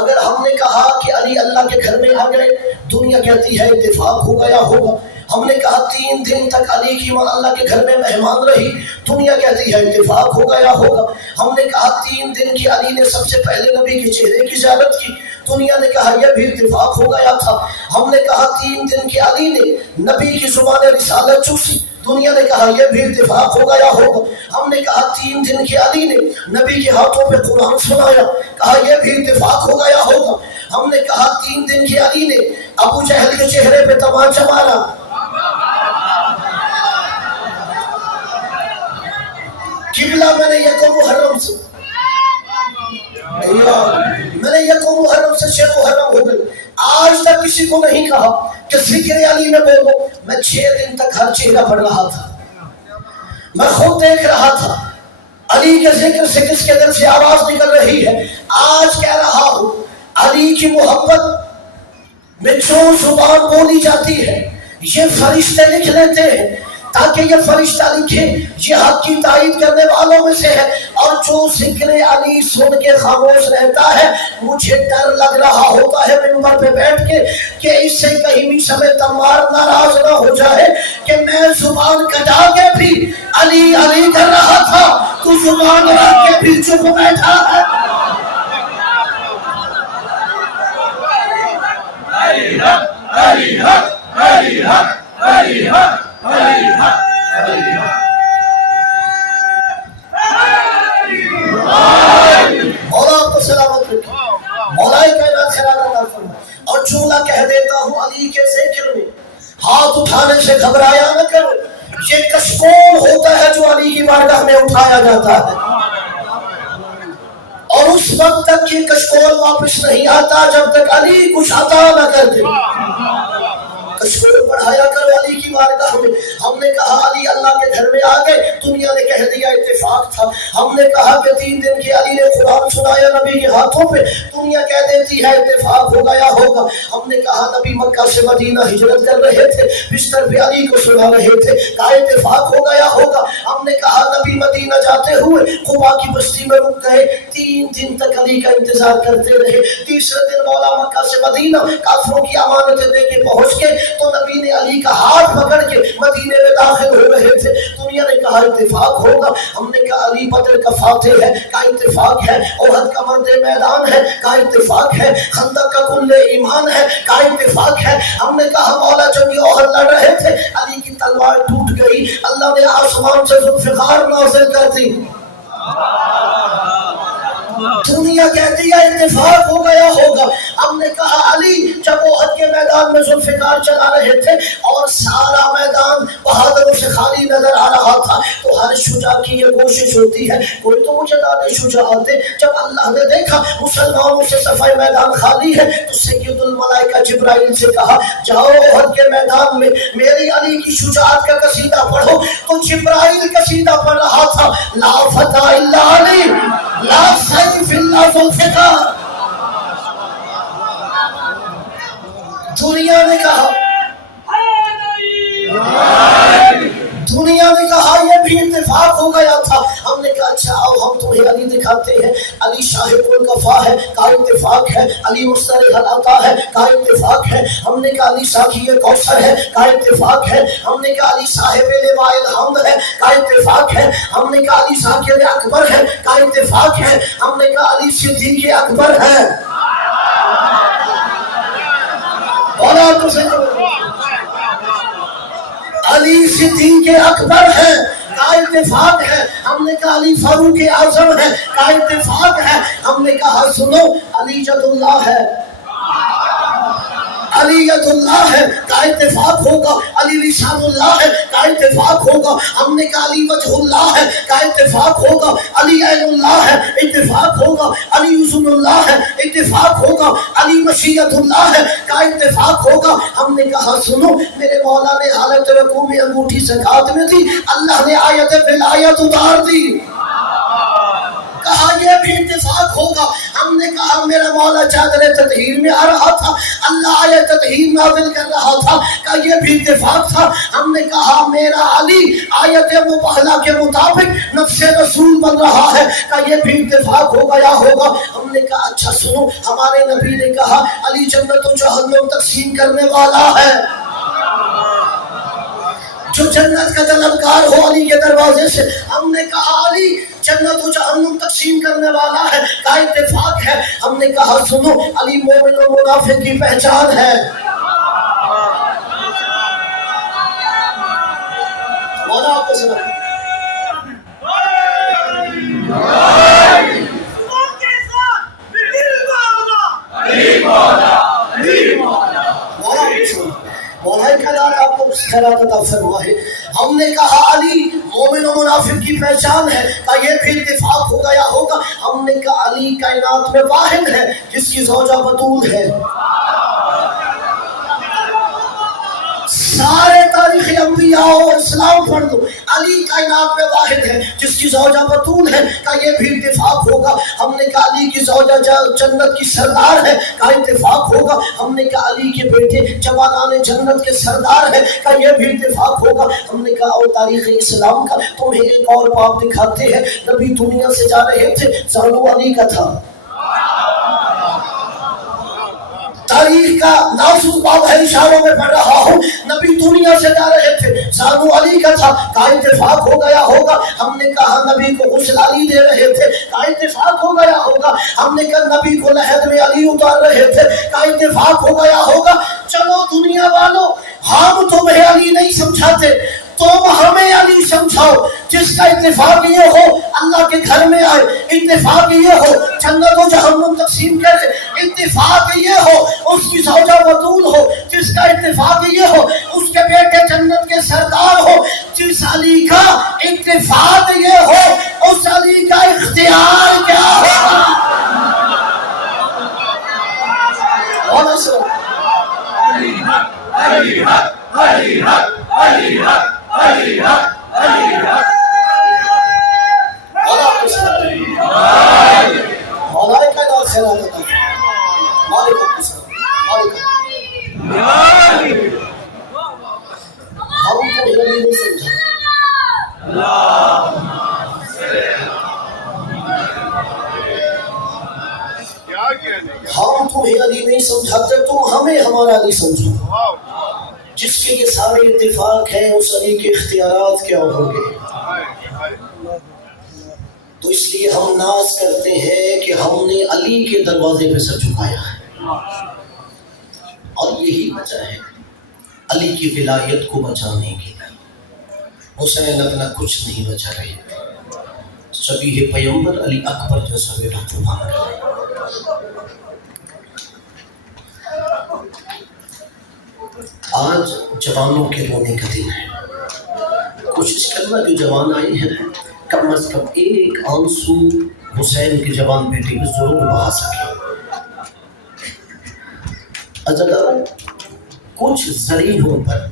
اگر ہم نے کہا کہ علی اللہ کے گھر میں آ گئے، دنیا کہتی ہے اتفاق ہو گیا ہوگا۔ ہم نے کہا 3 دن تک علی کی ماں اللہ کے گھر میں مہمان رہی، دنیا کہتی ہے اتفاق ہو گیا ہوگا۔ ہم نے کہا 3 دن کی علی نے سب سے پہلے نبی کے چہرے کی زیارت کی، دنیا نے کہا یہ بھی اتفاق ہو گیا تھا۔ ہم نے کہا 3 دن کی علی نے نبی کی زبان رسالت چوسی، دنیا نے کہا یہ بھی اتفاق ہو گیا ہوگا۔ ہم نے کہا 3 دن کی علی نے نبی کے ہاتھوں پہ قرآن سنایا، کہا یہ بھی اتفاق ہو گیا ہوگا۔ ہم نے کہا 3 دن کی علی نے ابو جہل کے چہرے پہ تمانچہ مارا، قبلہ میں نے یکم محرم سے شیخ محرم ہو گئی۔ آج تک کسی کو نہیں کہا کہ ذکر علی میں بولو۔ میں 6 دن تک ہر چہرہ پڑھ رہا تھا، میں خود دیکھ رہا تھا علی کے ذکر سے کس کے دل سے آواز نکل رہی ہے۔ آج کہہ رہا ہوں علی کی محبت میں جو زبان بولی جاتی ہے یہ فرشتے لکھ لیتے ہیں، تاکہ یہ فرشتہ لکھے یہ حق کی تائید کرنے والوں میں سے ہے۔ اور جو ذکر علی سن کے خاموش رہتا ہے، مجھے ڈر لگ رہا ہوتا ہے منبر پہ بیٹھ کے کہ اس سے کہیں بھی سمے تمار ناراض نہ ہو جائے کہ میں زبان کٹا کے بھی علی علی کر رہا تھا، تو زبان رکھ کے بھی چپ بیٹھا ہے۔ علی حق، علی حق، علی حق، علی حق، علی حق، علی حق۔ مولا آپ کو سلامت رکھے، مولا کائنات خیرات عطا فرمائے۔ اور جملہ کہہ دیتا ہوں علی کے ذکر میں ہاتھ اٹھانے سے گھبرایا نہ کرو، یہ کشکول ہوتا ہے جو علی کی بارگاہ میں اٹھایا جاتا ہے، اور اس وقت تک یہ کشکول واپس نہیں آتا جب تک علی کچھ عطا نہ کر دے۔ کشکول بڑھایا کرو علی کی بارگاہ میں۔ ہم نے کہا علی اللہ کے گھر میں آ گئے، دنیا نے کہہ دیا اتفاق تھا۔ ہم نے کہا کہ 3 دن کی علی نے قرآن سنایا نبی کے ہاتھوں پہ، دنیا کہہ دیتی ہے اتفاق ہو گیا ہوگا۔ ہم نے کہا نبی مکہ سے مدینہ ہجرت کر رہے تھے، بستر پہ علی کو سنا رہے تھے، کہا اتفاق ہو گیا ہوگا۔ ہم نے کہا نبی مدینہ جاتے ہوئے قبا کی بستی میں رک گئے، 3 دن تک علی کا انتظار کرتے رہے۔ تیسرے دن مولا مکہ سے مدینہ کافروں کی امانتیں دے کے پہنچ کے تو نبی نے علی کا ہاتھ پکڑ کے مدینے میں داخل ہو رہے تھے، دنیا نے کہا اتفاق ہوگا۔ ہم نے کہا علی بدر کا فاتح ہے، کہا اتفاق ہے، احد کا مرد میدان ہے، کہا اتفاق ہے، خندق کا کل ایمان ہے، کہا اتفاق ہے۔ ہم نے کہا مولا جب یہ احد لڑ رہے تھے علی کی تلوار ٹوٹ گئی، اللہ نے آسمان سے ذوالفقار نازل کر دی، دنیا کہتی ہے اتفاق ہو گیا ہوگا۔ ہم نے کہا علی جب احد کے میدان میں ذوالفقار چلا رہے تھے اور سارا میدان بہادروں سے خالی نظر آ رہا تھا، تو ہر شجاع کی یہ کوشش ہوتی ہے کوئی تو مجھے دانے شجاعت دے۔ جب اللہ نے دیکھا مسلمانوں سے صفحہ میدان خالی ہے تو سید الملائکہ جبرائیل سے کہا جاؤ احد کے میدان میں میری علی کی شجاعت کا قصیدہ پڑھو۔ تو جبرائیل قصیدہ پڑھ رہا تھا، لا فتح الا علی، لا سیف الا ذوالفقار۔ دنیا نے کہا یہ بھی اتفاق ہو گیا تھا۔ ہم نے کہا اچھا آؤ ہم تمہیں علی دکھاتے ہیں، علی صاحب الکفا ہے، کہا اتفاق ہے، علی مسترح العطا ہے، کہا اتفاق ہے۔ ہم نے کہا علی ساقی کوثر ہے، کہا اتفاق ہے۔ ہم نے کہا علی صاحب لواء الحمد ہے، کہا اتفاق ہے۔ ہم نے کہا علی ذاکر اکبر ہے، کہا اتفاق ہے۔ ہم نے کہا علی صدیق اکبر ہے، علی صدیق اکبر ہے، کہا اتفاق ہے۔ ہم نے کہا علی فاروق اعظم ہے، کہا اتفاق ہے۔ ہم نے کہا سنو علی جد اللہ ہے، علی ید اللہ ہے، کہا اتفاق ہوگا۔ علی لسان اللہ ہے، کہا اتفاق ہوگا۔ ہم نے کہا علی وجہ اللہ ہے، کہا اتفاق ہوگا۔ علی عین اللہ ہے، اتفاق ہوگا۔ علی یزن اللہ ہے، اتفاق ہوگا۔ علی مشیت اللہ ہے، کہا اتفاق ہوگا۔ ہم نے کہا سنو میرے مولا نے حالت رکوع میں انگوٹھی زکات میں تھی، اللہ نے آیت ولایت اتار دی، کہا یہ بھی اتفاق ہوگا. ہم نے کہا میرا مولا چادر تطہیر میں آ رہا تھا, اللہ آیت تطہیر نازل کر رہا تھا, کہ یہ بھی اتفاق تھا. ہم نے کہا میرا علی آیت مبہلہ کے مطابق نفس رسول بن رہا ہے, کہ یہ بھی اتفاق ہوگا یا ہوگا. ہم نے کہا اچھا سنو, ہمارے نبی نے کہا علی جنت و جہنم تقسیم کرنے والا ہے. جو جنت کا طلبگار ہو علی کے دروازے سے. ہم نے کہا علی جنت و جہنم تقسیم کرنے والا ہے, کا اتفاق ہے. ہم نے کہا سنو, علی مومن و منافق کی پہچان ہے. مولا آپ کو سنا آپ کو خیرات عطا فرمائے. ہم نے کہا علی مومن و منافق کی پہچان ہے, کہ یہ بھی اتفاق ہوگا یا ہوگا. ہم نے کہا علی کائنات میں واحد ہے جس کی زوجہ بطول ہے. سارے تاریخ انبیاء و اسلام پڑھ دو, علی کائنات میں واحد ہے جس کی زوجہ بطول ہے, کہ یہ بھی اتفاق ہوگا. ہم نے کہا علی کی زوجہ جنت کی سردار ہے, کا اتفاق ہوگا. ہم نے کہا علی کے بیٹے جوانان جنت کے سردار ہیں, کا یہ بھی اتفاق ہوگا. ہم نے کہا اور تاریخ اسلام کا تمہیں ایک اور باب دکھاتے ہیں. نبی دنیا سے جا رہے تھے, زانو علی کا تھا. تاریخ کا نازک باب ہے, اشاروں میں پڑھ رہا ہوں. نبی دنیا سے جا رہے تھے, زانو علی کا تھا, کا اتفاق ہوگا یا ہوگا. ہم نے کہا نبی کو غسل علی دے رہے تھے, کا اتفاق ہوگا یا ہوگا. ہم نے کہا نبی کو لحد میں علی اتار رہے تھے, کا اتفاق ہوگا یا ہوگا. چلو دنیا والو, ہم تمہیں علی نہیں سمجھاتے, تم ہمیں علی سمجھاؤ. جس کا اتفاق یہ ہو اللہ کے گھر میں آئے, اتفاق یہ ہو جنت و جہنم تقسیم کرے, اتفاق یہ ہو اس کی زوجہ بطول ہو, جس کا اتفاق یہ ہو اس کے بیٹے جنت کے سردار ہو, جس علی کا اتفاق یہ ہو اس علی کا اختیار کیا ہوگا. علی حق, علی حق, علی حق, علی حق, علی حق, علی حق. مولا کا نام خیرات عطا فرمائے. مالک السلام, مالک ہم کو علی نہیں سمجھا. ہم تمہیں علی نہیں سمجھاتے, تم ہمیں ہمارا علی سمجھو. جس کے یہ سارے اتفاق ہیں اس علی کے اختیارات کیا ہوں گے. تو اس لیے ہم ناز کرتے ہیں کہ ہم نے علی کے دروازے پہ سر جھکایا ہے, اور یہی وجہ ہے علی کی ولایت کو بچانے کے لیے. حسین اپنا کچھ نہیں بچا رہے تھے, شبیہ پیغمبر علی اکبر جیسا بیٹا قربان کر رہے. آج جوانوں کے رونے کا دن ہے. کوشش کرنا جو جوان آئے ہیں کم از کم ایک آنسو حسین کے جوان بیٹے کو ضرور بہا سکے. عزیزاں, کچھ ذریعوں پر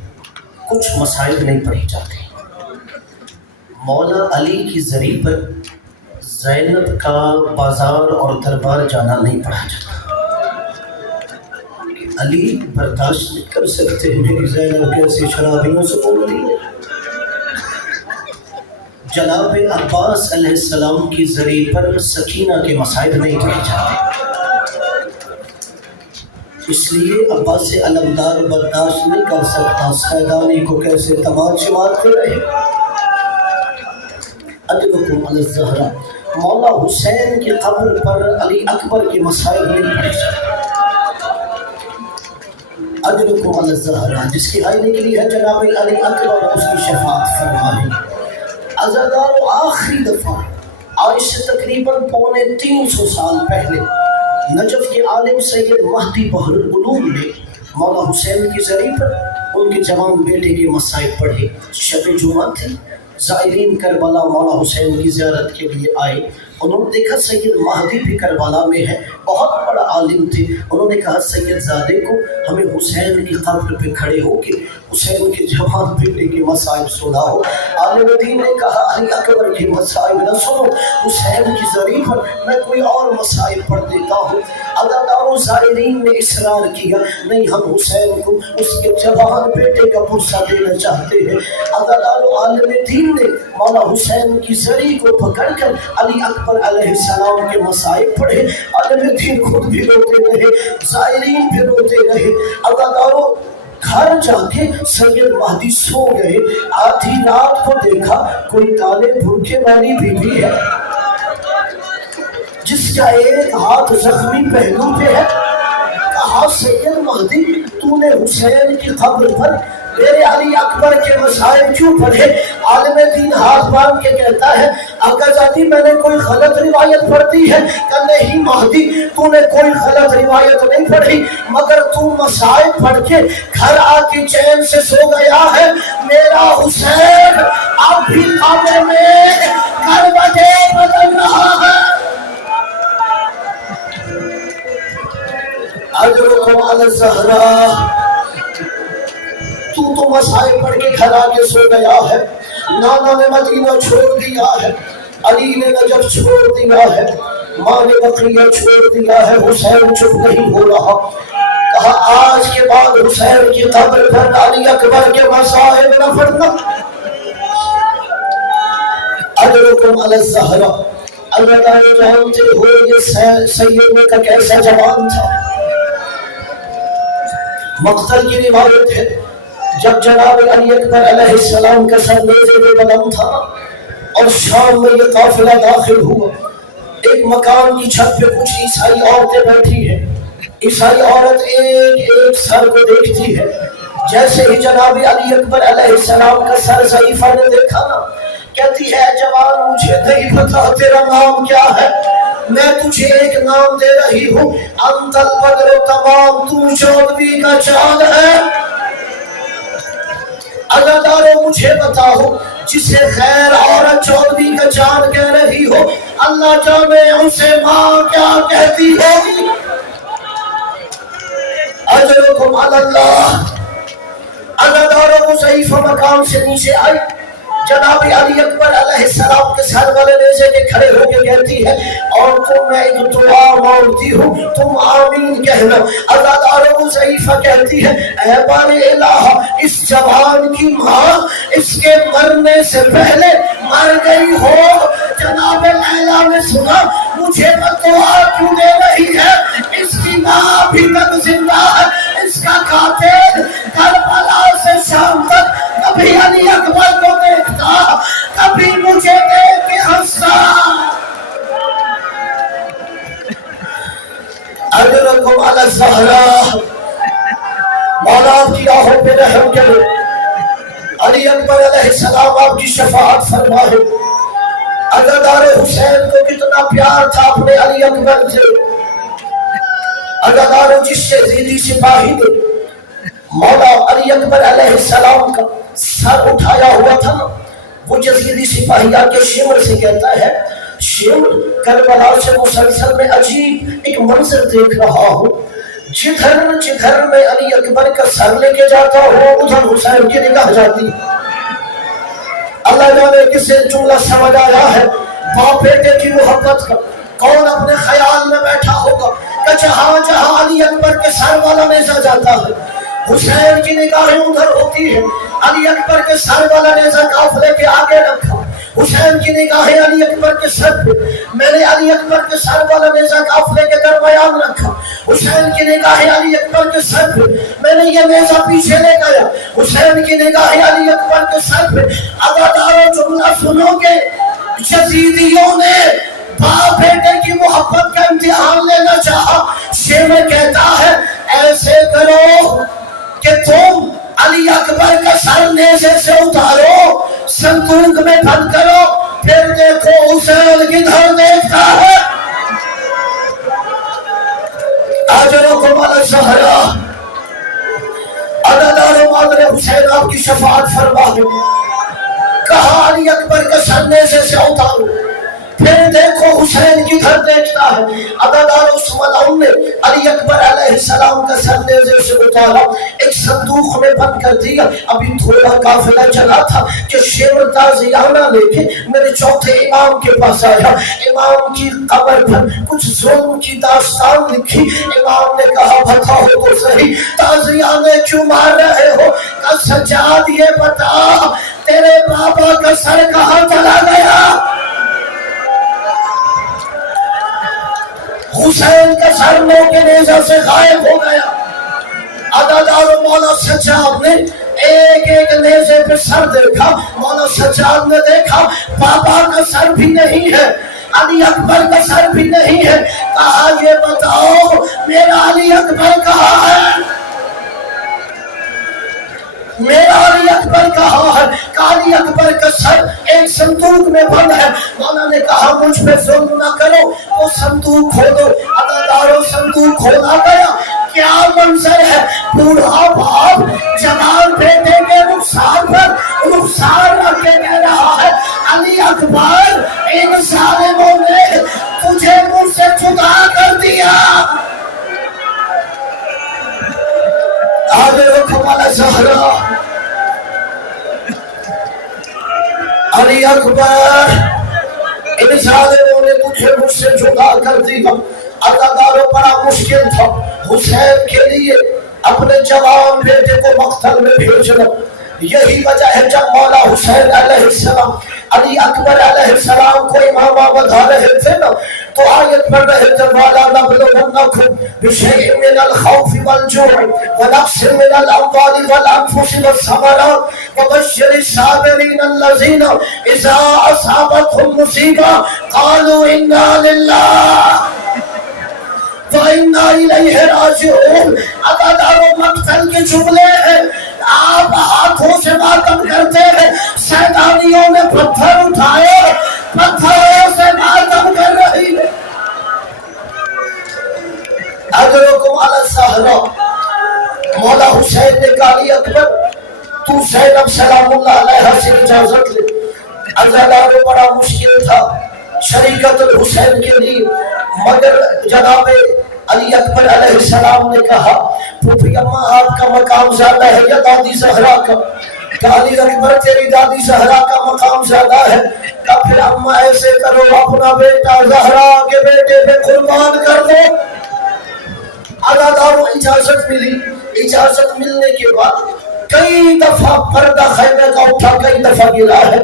کچھ مسائل نہیں پڑھی جاتے. مولا علی کی ذریعے پر زینب کا بازار اور دربار جانا نہیں پڑھا جاتا. علی برداشت نہیں کر سکتے میری زینب کیسے شرابیوں سے بول رہی ہے. جناب عباس علیہ السلام کی ذریعے پر سکینہ کے مسائل نہیں پڑھے جاتے. اس لیے عباس علمدار برداشت نہیں کر سکتا سیدانی کو کیسے تماشے مارتے رہے. ادرکم علی الزہرا, مولا حسین کی قبر پر علی اکبر کے مسائل نہیں پڑھے جاتے. ادرکم علی الزہرا, جس کی آئینے کے لیے ہے جناب علی اکبر اس کی شفاعت فرمائے. عزادار آخری دفعہ عائشہ تقریباً 350 سال پہلے نجف کے عالم سید مہدی بحر العلوم نے مولا حسین کی ذریعے پر ان کے جوان بیٹے کے مسائل پڑھے. شب جمعہ تھی, زائرین کربلا مولا حسین کی زیارت کے لیے آئے. انہوں نے دیکھا سید مہدی بھی کربلا میں ہے, بہت بڑا عالم تھے. انہوں نے کہا سید زادے کو ہمیں حسین کی قبر پہ کھڑے ہو کے حسین کی جوان بیٹے کی مصائب سناؤ۔ عالم دین نے کہا علی اکبر کی مصائب نہ سنو، حسین کی ذریعہ پر میں کوئی اور مصائب پڑھ دیتا ہوں۔ عزاداروں زائرین نے اصرار کیا نہیں، ہم حسین کو اس کے جوان بیٹے کا پرسہ دینا چاہتے ہیں۔ عزاداروں عالم دین نے مولا حسین کی ذریعہ کو پکڑ کر علی اکبر علیہ السلام کے مصائب پڑھے۔ عالم دین خود بھی روتے رہے، زائرین بھی روتے رہے۔ عزاداروں گھر جا کے سید مہدی سو گئے، آدھی رات کو دیکھا کوئی کالے برقعے والی بی بی ہے جس کا ایک ہاتھ زخمی پہلو پہ ہے۔ کہا سید مہدی تو نے حسین کی قبر پر میرے علی اکبر کے مصائب کیوں پڑھے؟ عالم دین ہاتھ باندھ کے کہتا ہے آقا جاتی میں نے کوئی غلط روایت پڑھ دی ہے؟ کہ نہیں مہدی تو نے کوئی غلط روایت نہیں پڑھی، مگر تو مصائب پڑھ کے گھر آ کے چین سے سو گیا ہے۔ میرا حسین اب بھی قبر میں کروٹیں بدل رہا ہے۔ اجرکم علی الزہرا، تو مصائب پڑھ کے گھر آ کے سو گیا ہے، نانا نے مدینہ چھوڑ دیا ہے، علی نے نجف چھوڑ دیا ہے، ماں نے بقیہ چھوڑ دیا ہے، حسین چپ نہیں ہو رہا۔ کہا آج کے بعد حسین کی قبر پر علی اکبر کے مصائب نہ پڑھنا۔ اجرکم علی الزہرا، اللہ تعالیٰ جانتے ہو یہ سیدنا کا کیسا جوان تھا۔ مقتل کی روایت ہے جب جناب علی اکبر علیہ السلام کا سر نیزے میں بلند تھا اور شام میں یہ قافلہ داخل ہوا، ایک مکان کی چھت پہ کچھ عیسائی عورتیں بیٹھی ہیں۔ عیسائی عورت ایک ایک سر کو دیکھتی ہے۔ جیسے ہی جناب علی اکبر علیہ السلام کا سر ضعیفہ نے دیکھا نا، کہتی ہے جوان مجھے نہیں پتا تیرا نام کیا ہے، میں تجھے ایک نام دے رہی ہوں، انت البدر تمام، تو چودھویں کا چاند ہے۔ عزاداروں مجھے بتاؤ جسے غیر عورت چودھویں کا چاند کہہ رہی ہو، اللہ جانے اسے ماں کیا کہتی ہوگی۔ اجرکم علی اللہ۔ عزاداروں ضعیفہ مقام سے نیچے آئی، جناب علی اکبر علیہ السلام کے سر والے نیزے کے کھڑے ہو کے کہتی ہے اور تم میں ایک دعا مانگتی ہوں تم آمین کہنا۔ عزاداروں ضعیفہ کہتی ہے اے بار الہ اس جوان کی ماں اس کے مرنے سے پہلے مر گئی ہو، جناب لیلا نے سنا مجھے دعا کیوں دے رہی ہے، اس کی ماں ابھی تک زندہ ہے، اس کا قاتل کربلا سے شام تک کبھی علی اکبر کو دیکھتا، کبھی مجھے دیکھ کے ہنستا۔ اجرکم علی الزہرا، مولا آپ کی آہوں پہ رحم کرے، علی اکبر علیہ السلام آپ کی شفاعت فرمائے۔ عزادار حسین کو کتنا پیار تھا اپنے علی اکبر سے۔ عزاداروں جس یزیدی سپاہی نے مولا علی اکبر علیہ السلام کا سر اٹھایا ہوا تھا، وہ یزیدی سپاہی آ کے شمر سے کہتا ہے شمر کربلا سے مسلسل میں عجیب ایک منظر دیکھ رہا ہوں، جدھر جدھر میں علی اکبر کا سر لے کے جاتا ہوں ادھر حسین کی نگاہ جاتی۔ اللہ جانے کسے جملہ سمجھ آیا ہے باپ بیٹے کی محبت کا، کون اپنے خیال میں بیٹھا ہوگا کہ جہاں جہاں علی اکبر کے سر والا نیزہ جاتا ہے حسین کی نگاہیں ادھر ہوتی ہے۔ علی اکبر کے سر والا نیزہ قافلے کے آگے رکھا، حسین کی نگاہیں علی اکبر کے سر پہ، میں نے علی اکبر کے سر والا نیزہ قافلے کے درمیان رکھا، حسین کی نگاہیں علی اکبر کے سر پہ، میں نے یہ نیزہ پیچھے لے گیا، حسین کی نگاہیں علی اکبر کے سر پہ۔ عزاداروں جملہ سنو گے، یزیدیوں نے باپ بیٹے کی محبت کا امتحان لینا چاہا۔ شیعہ کہتا ہے ایسے کرو کہ تم علی اکبر کا سر نیزے سے اتارو، صندوق میں بند کرو، پھر دیکھو حسین کدھر دیکھتا ہے۔ اجرکم علی الزہرا، عزادار مادر حسین آپ کی شفاعت فرمائے۔ کہا علی اکبر کا سر نیزے سے اتارو، پھر دیکھو حسین کدھر دیکھتا ہے؟ عددار اس ملعون نے علی اکبر علیہ السلام کا سر نیزے سے اتارا، ایک صندوق میں بند کر دیا. ابھی تھوڑا قافلہ چلا تھا کہ شیور تازیانہ لے کے میرے چوتھے امام کے پاس آیا. امام کی قبر پر کچھ ظلم کی داستان لکھی. امام نے کہا بتاؤ تو صحیح تازیانے کیوں مار رہے ہو؟ کہ سجاد یہ بتا تیرے بابا کا سر کہاں چلا گیا؟ حسین کا سر نو کے نیزہ سے غائب ہو گیا. عددار مولا سجاد نے ایک ایک نیزے پہ سر دیکھا. مولا سجاد نے دیکھا بابا کا سر بھی نہیں ہے، علی اکبر کا سر بھی نہیں ہے. کہا یہ بتاؤ میرا علی اکبر کہاں ہے؟ میرا علی اکبر کہاں ہے؟ علی اکبر کا سر ایک صندوق میں بند ہے. مولا نے کہا مجھ پہ ظلم نہ کرو، وہ صندوق کھولو. عددارو صندوق کھولا گیا. کیا منظر ہے، بوڑھا باپ جوان بیٹے کے رخسار پر رخسار رکھ کے کہہ رہا ہے علی اکبر ان ظالموں نے تجھے مجھ سے جدا کر دیا. آگے رکھو والا زہرا. علی اکبر ان ظالموں نے تجھے مجھ سے جدا کر دیا. عددارو بڑا مشکل تھا حسین کے لیے اپنے جوان بیٹے کو مقتل میں بھیجنا. یہی وجہ ہے جب مولا حسین علیہ السلام علی اکبر علیہ السلام کو امامہ بنا رہے تھے نا تو آیت پڑھ رہے تھے وَلَا نَبْلُوَنَّكُمْ بِشَيْءٍ مِّنَ الْخَوْفِ وَالْجُوعِ وَنَقْصٍ مِّنَ الْأَمْوَالِ وَالْأَنفُسِ وَالثَّمَرَاتِ وَبَشِّرِ الصَّابِرِينَ الَّذِينَ إِذَا أَصَابَتْهُمْ مُصِيبَةٌ قَالُوا إِنَّا لِلَّهِ وَإِنَّا إِلَيْهِ رَاجِعُونَ. عددارو مقتل کے جملے ہیں. آپ ہاتھوں سے ماتم کرتے ہیں، سیدانیوں نے پتھر اٹھائے پتھروں سے ماتم کر رہی ہے. اجرکم علی الزہرا. مولا حسین نے کہا علی اکبر تو زینب سلام اللہ علیہ سے اجازت لے. عددارو بڑا مشکل تھا شریکت الحسین کے لیے، مگر جناب علی اکبر علیہ السلام نے کہا پھوپھی اماں آپ کا مقام زیادہ ہے یا دادی زہرا کا؟ کہ علی اکبر تیری دادی زہرا کا مقام زیادہ ہے. کہ پھر اماں ایسے کرو اپنا بیٹا زہرا کے بیٹے پہ قربان کر دو. عددارو اجازت ملی. اجازت ملنے کے بعد کئی دفعہ پردہ خیمے کا اٹھا کئی دفعہ گرا ہے.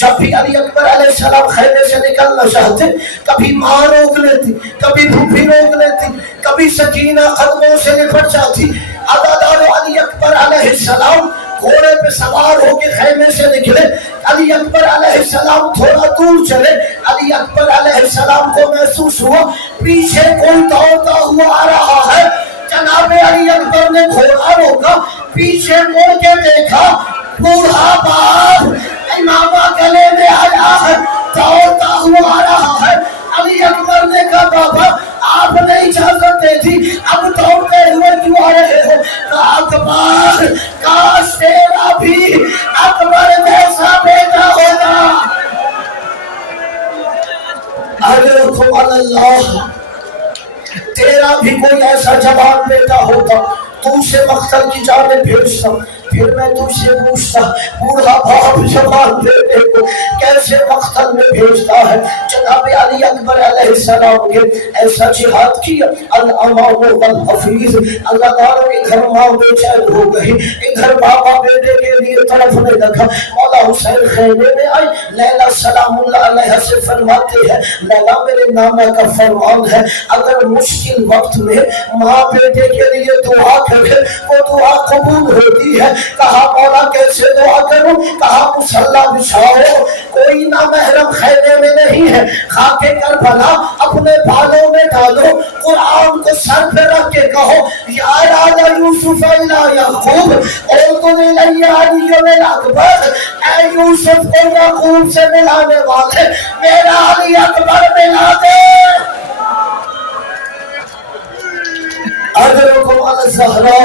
جب بھی علی اکبر علیہ السلام خیمے سے نکلنا چاہتے کبھی ماں روک لیتی، کبھی پھوپھی روک لیتی، کبھی سکینہ قدموں سے لپٹ جاتی. عددارو علی اکبر علیہ السلام گھوڑے پہ سوار ہو کے خیمے سے نکلے. علی اکبر علیہ السلام تھوڑا دور چلے. علی اکبر علیہ السلام کو محسوس ہوا پیچھے کوئی دوڑتا ہوا آ رہا ہے. جناب علی اکبر نے گھوڑا روکا، پیچھے مڑ کے دیکھا بوڑھا باپ امامہ گلے میں آیا ہے، دوڑتا ہوا آ رہا ہے. علی اکبر نے کہا بابا آپ نے اجازت دے دی، اب دوڑتے ہوئے کیوں آ رہے ہو؟ کہا اکبر کاش تیرا بھی اکبر جیسا بیٹا ہوگا. اجرکم علی اللہ. تیرا بھی کوئی ایسا جوان بیٹا ہوتا تو اسے مقتل کی جانب بھیجتا. پھر میں تجھ سے پوچھتا بوڑھا باپ جوان بیٹے کو کیسے مقتل میں بھیجتا ہے؟ جناب علی اکبر علیہ السلام کے ایسا جہاد کیا. الامان والحفیظ. اللہ تعالیٰ ادھر ماں بے چین ہو گئی، ادھر بابا بیٹے کے لیے تڑپنے لگا. مولا حسین خیمے میں آئی. لیلا سلام اللہ علیہ سے فرماتے ہیں لیلا میرے نانا کا فرمان ہے اگر مشکل وقت میں ماں بیٹے کے لیے دعا کرے وہ دعا قبول ہوتی ہے. کہا مولا کیسے دعا کروں؟ کہا مصلی بچھاؤ، کوئی نامحرم خیمے میں نہیں ہے، خاک کربلا اپنے بالوں میں ڈالو، قرآن کو سر پہ رکھ کے کہو یا راجا یوسف الا یعقوب اولدن الی علی اکبر. اے یوسف کو یعقوب سے ملانے والے میرا علی اکبر ملا دے. اجرکم علی الزہرا.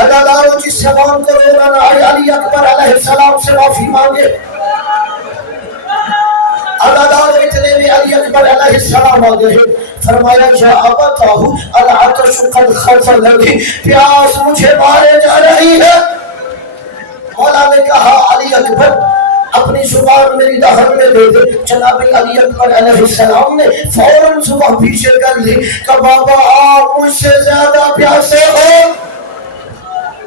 عددارو جس زبان کو رونا نہ آئے علی اکبر علیہ السلام سے معافی مانگے. عددارو اتنے میں علی اکبر اکبر علیہ السلام آ گئے، فرمایا یا ابتاہ العطش قد خذلنی، پیاس مجھے مارے جا رہی ہے۔ مولا نے کہا علی اکبر اپنی زبان میری دہن میں دے دے۔ جناب علی اکبر علیہ السلام نے فوراً زبان پیچھے کر لی کہ بابا آپ مجھ سے زیادہ پیاسے ہو۔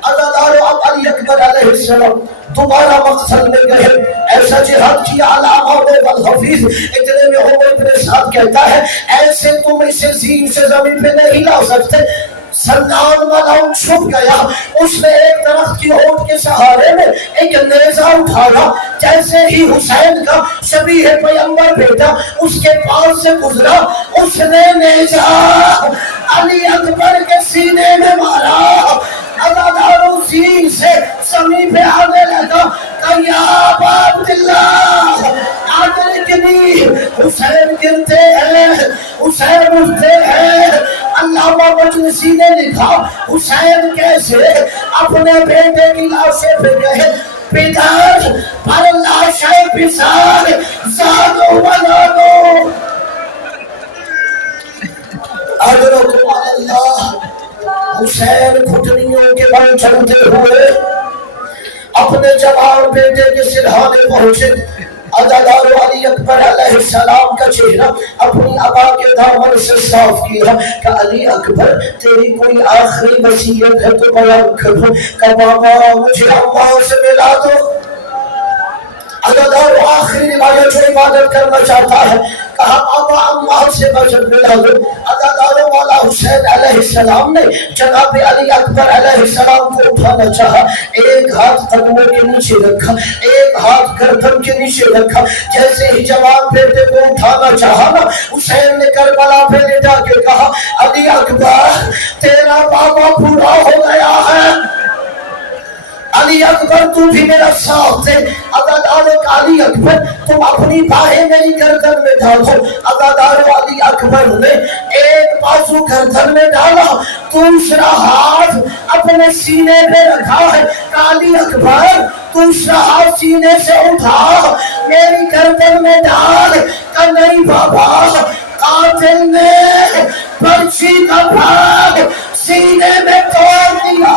اب علی اکبر علیہ السلام دوبارہ مقتل میں گئے، ایسا جہاد کیا علامہ والحفیظ، اتنے میں عمر بن سعد کہتا ہے ایسے تم اسے زین سے زمین پہ نہیں لا سکتے۔ سلمان والا چھپ گیا، اس نے ایک درخت کی اوٹ کے سہارے میں ایک نیزہ اٹھایا، جیسے ہی حسین کا شبیہ پیغمبر بیٹا اس کے پاس سے گزرا، اس نے نیزہ علی اکبر کے سینے میں مارا۔ عزادارو سین سے زمین پہ آنے لگا کہ یا ابا عبداللہ ادرکنی، حسین گرتے ہیں، حسین اٹھتے ہیں۔ علامہ مجلسی نے لکھا حسین کیسے اپنے بیٹے کی لاشیں پہ گئے، پدر پر لاشیں پسار زادو بنادو۔ اجرکم اللہ، حسین گھٹنیوں کے بل چلتے ہوئے اپنے جوان بیٹے کے سرہانے پہنچے۔ عزادار علی اکبر علیہ السلام کا چہرہ اپنی ابا کے دامن سے صاف کیا کہ علی اکبر تیری کوئی آخری وصیت ہے تو بیان کرو کہ بابا مجھے اماں سے ملا دو۔ عزادار آخری روایت جو عبادت کرنا چاہتا ہے کہا بابا اماں سے مجھے ملا دو۔ عزادار مولا حسین علیہ السلام نے جناب علی اکبر علیہ السلام کو اٹھانا چاہا، ایک ہاتھ قدموں کے نیچے رکھا، ایک ہاتھ گردن کے نیچے رکھا۔ جیسے ہی جوان بیٹے کو اٹھانا چاہا نا، حسین نے کربلا پہ لٹا کے کہا علی اکبر تیرا بابا پورا ہو گیا ہے، علی اکبر تو بھی میرا ساتھ دے۔ عزادار علی اکبر تم اپنی باہیں میری گردن میں ڈالو۔ عزادار علی اکبر نے ایک بازو گردن میں ڈالا، دوسرا ہاتھ اپنے سینے پہ رکھا ہے۔ علی اکبر دوسرا ہاتھ سینے سے اٹھا میری گردن میں ڈال کہ نہیں بابا، قاتل نے پرچی کا بھاگ سینے میں توڑ دیا۔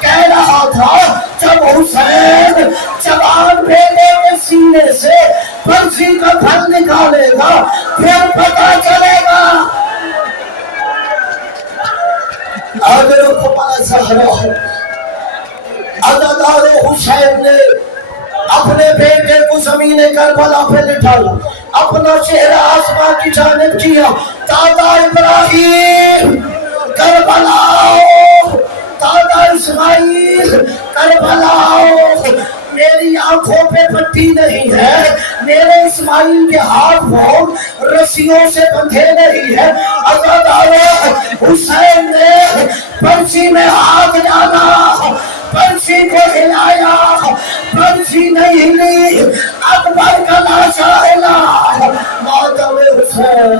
کہہ رہا تھا جب حسین جوان بیٹے کے سینے سے پرچی کا پھل نکالے گا پھر پتا چلے گا۔ آگرکم علی زہرا، عزادار حسین نے اپنے بیٹے کو زمین کربلا پہ لٹایا، اپنا چہرہ آسمان کی جانب کیا، دادا ابراہیم کربلا آؤ، دادا اسماعیل کربلا آؤ۔ میری آنکھوں پہ پٹی نہیں ہے، میرے اسماعیل کے ہاتھ پاؤں رسیوں سے بندھے نہیں ہے۔ عزادار حسین نے پرچی میں ہاتھ ڈالا، پرچی کو ہلایا، پرچی نہیں ہلی، اکبر کا لاشا ہلا۔ ماتم حسین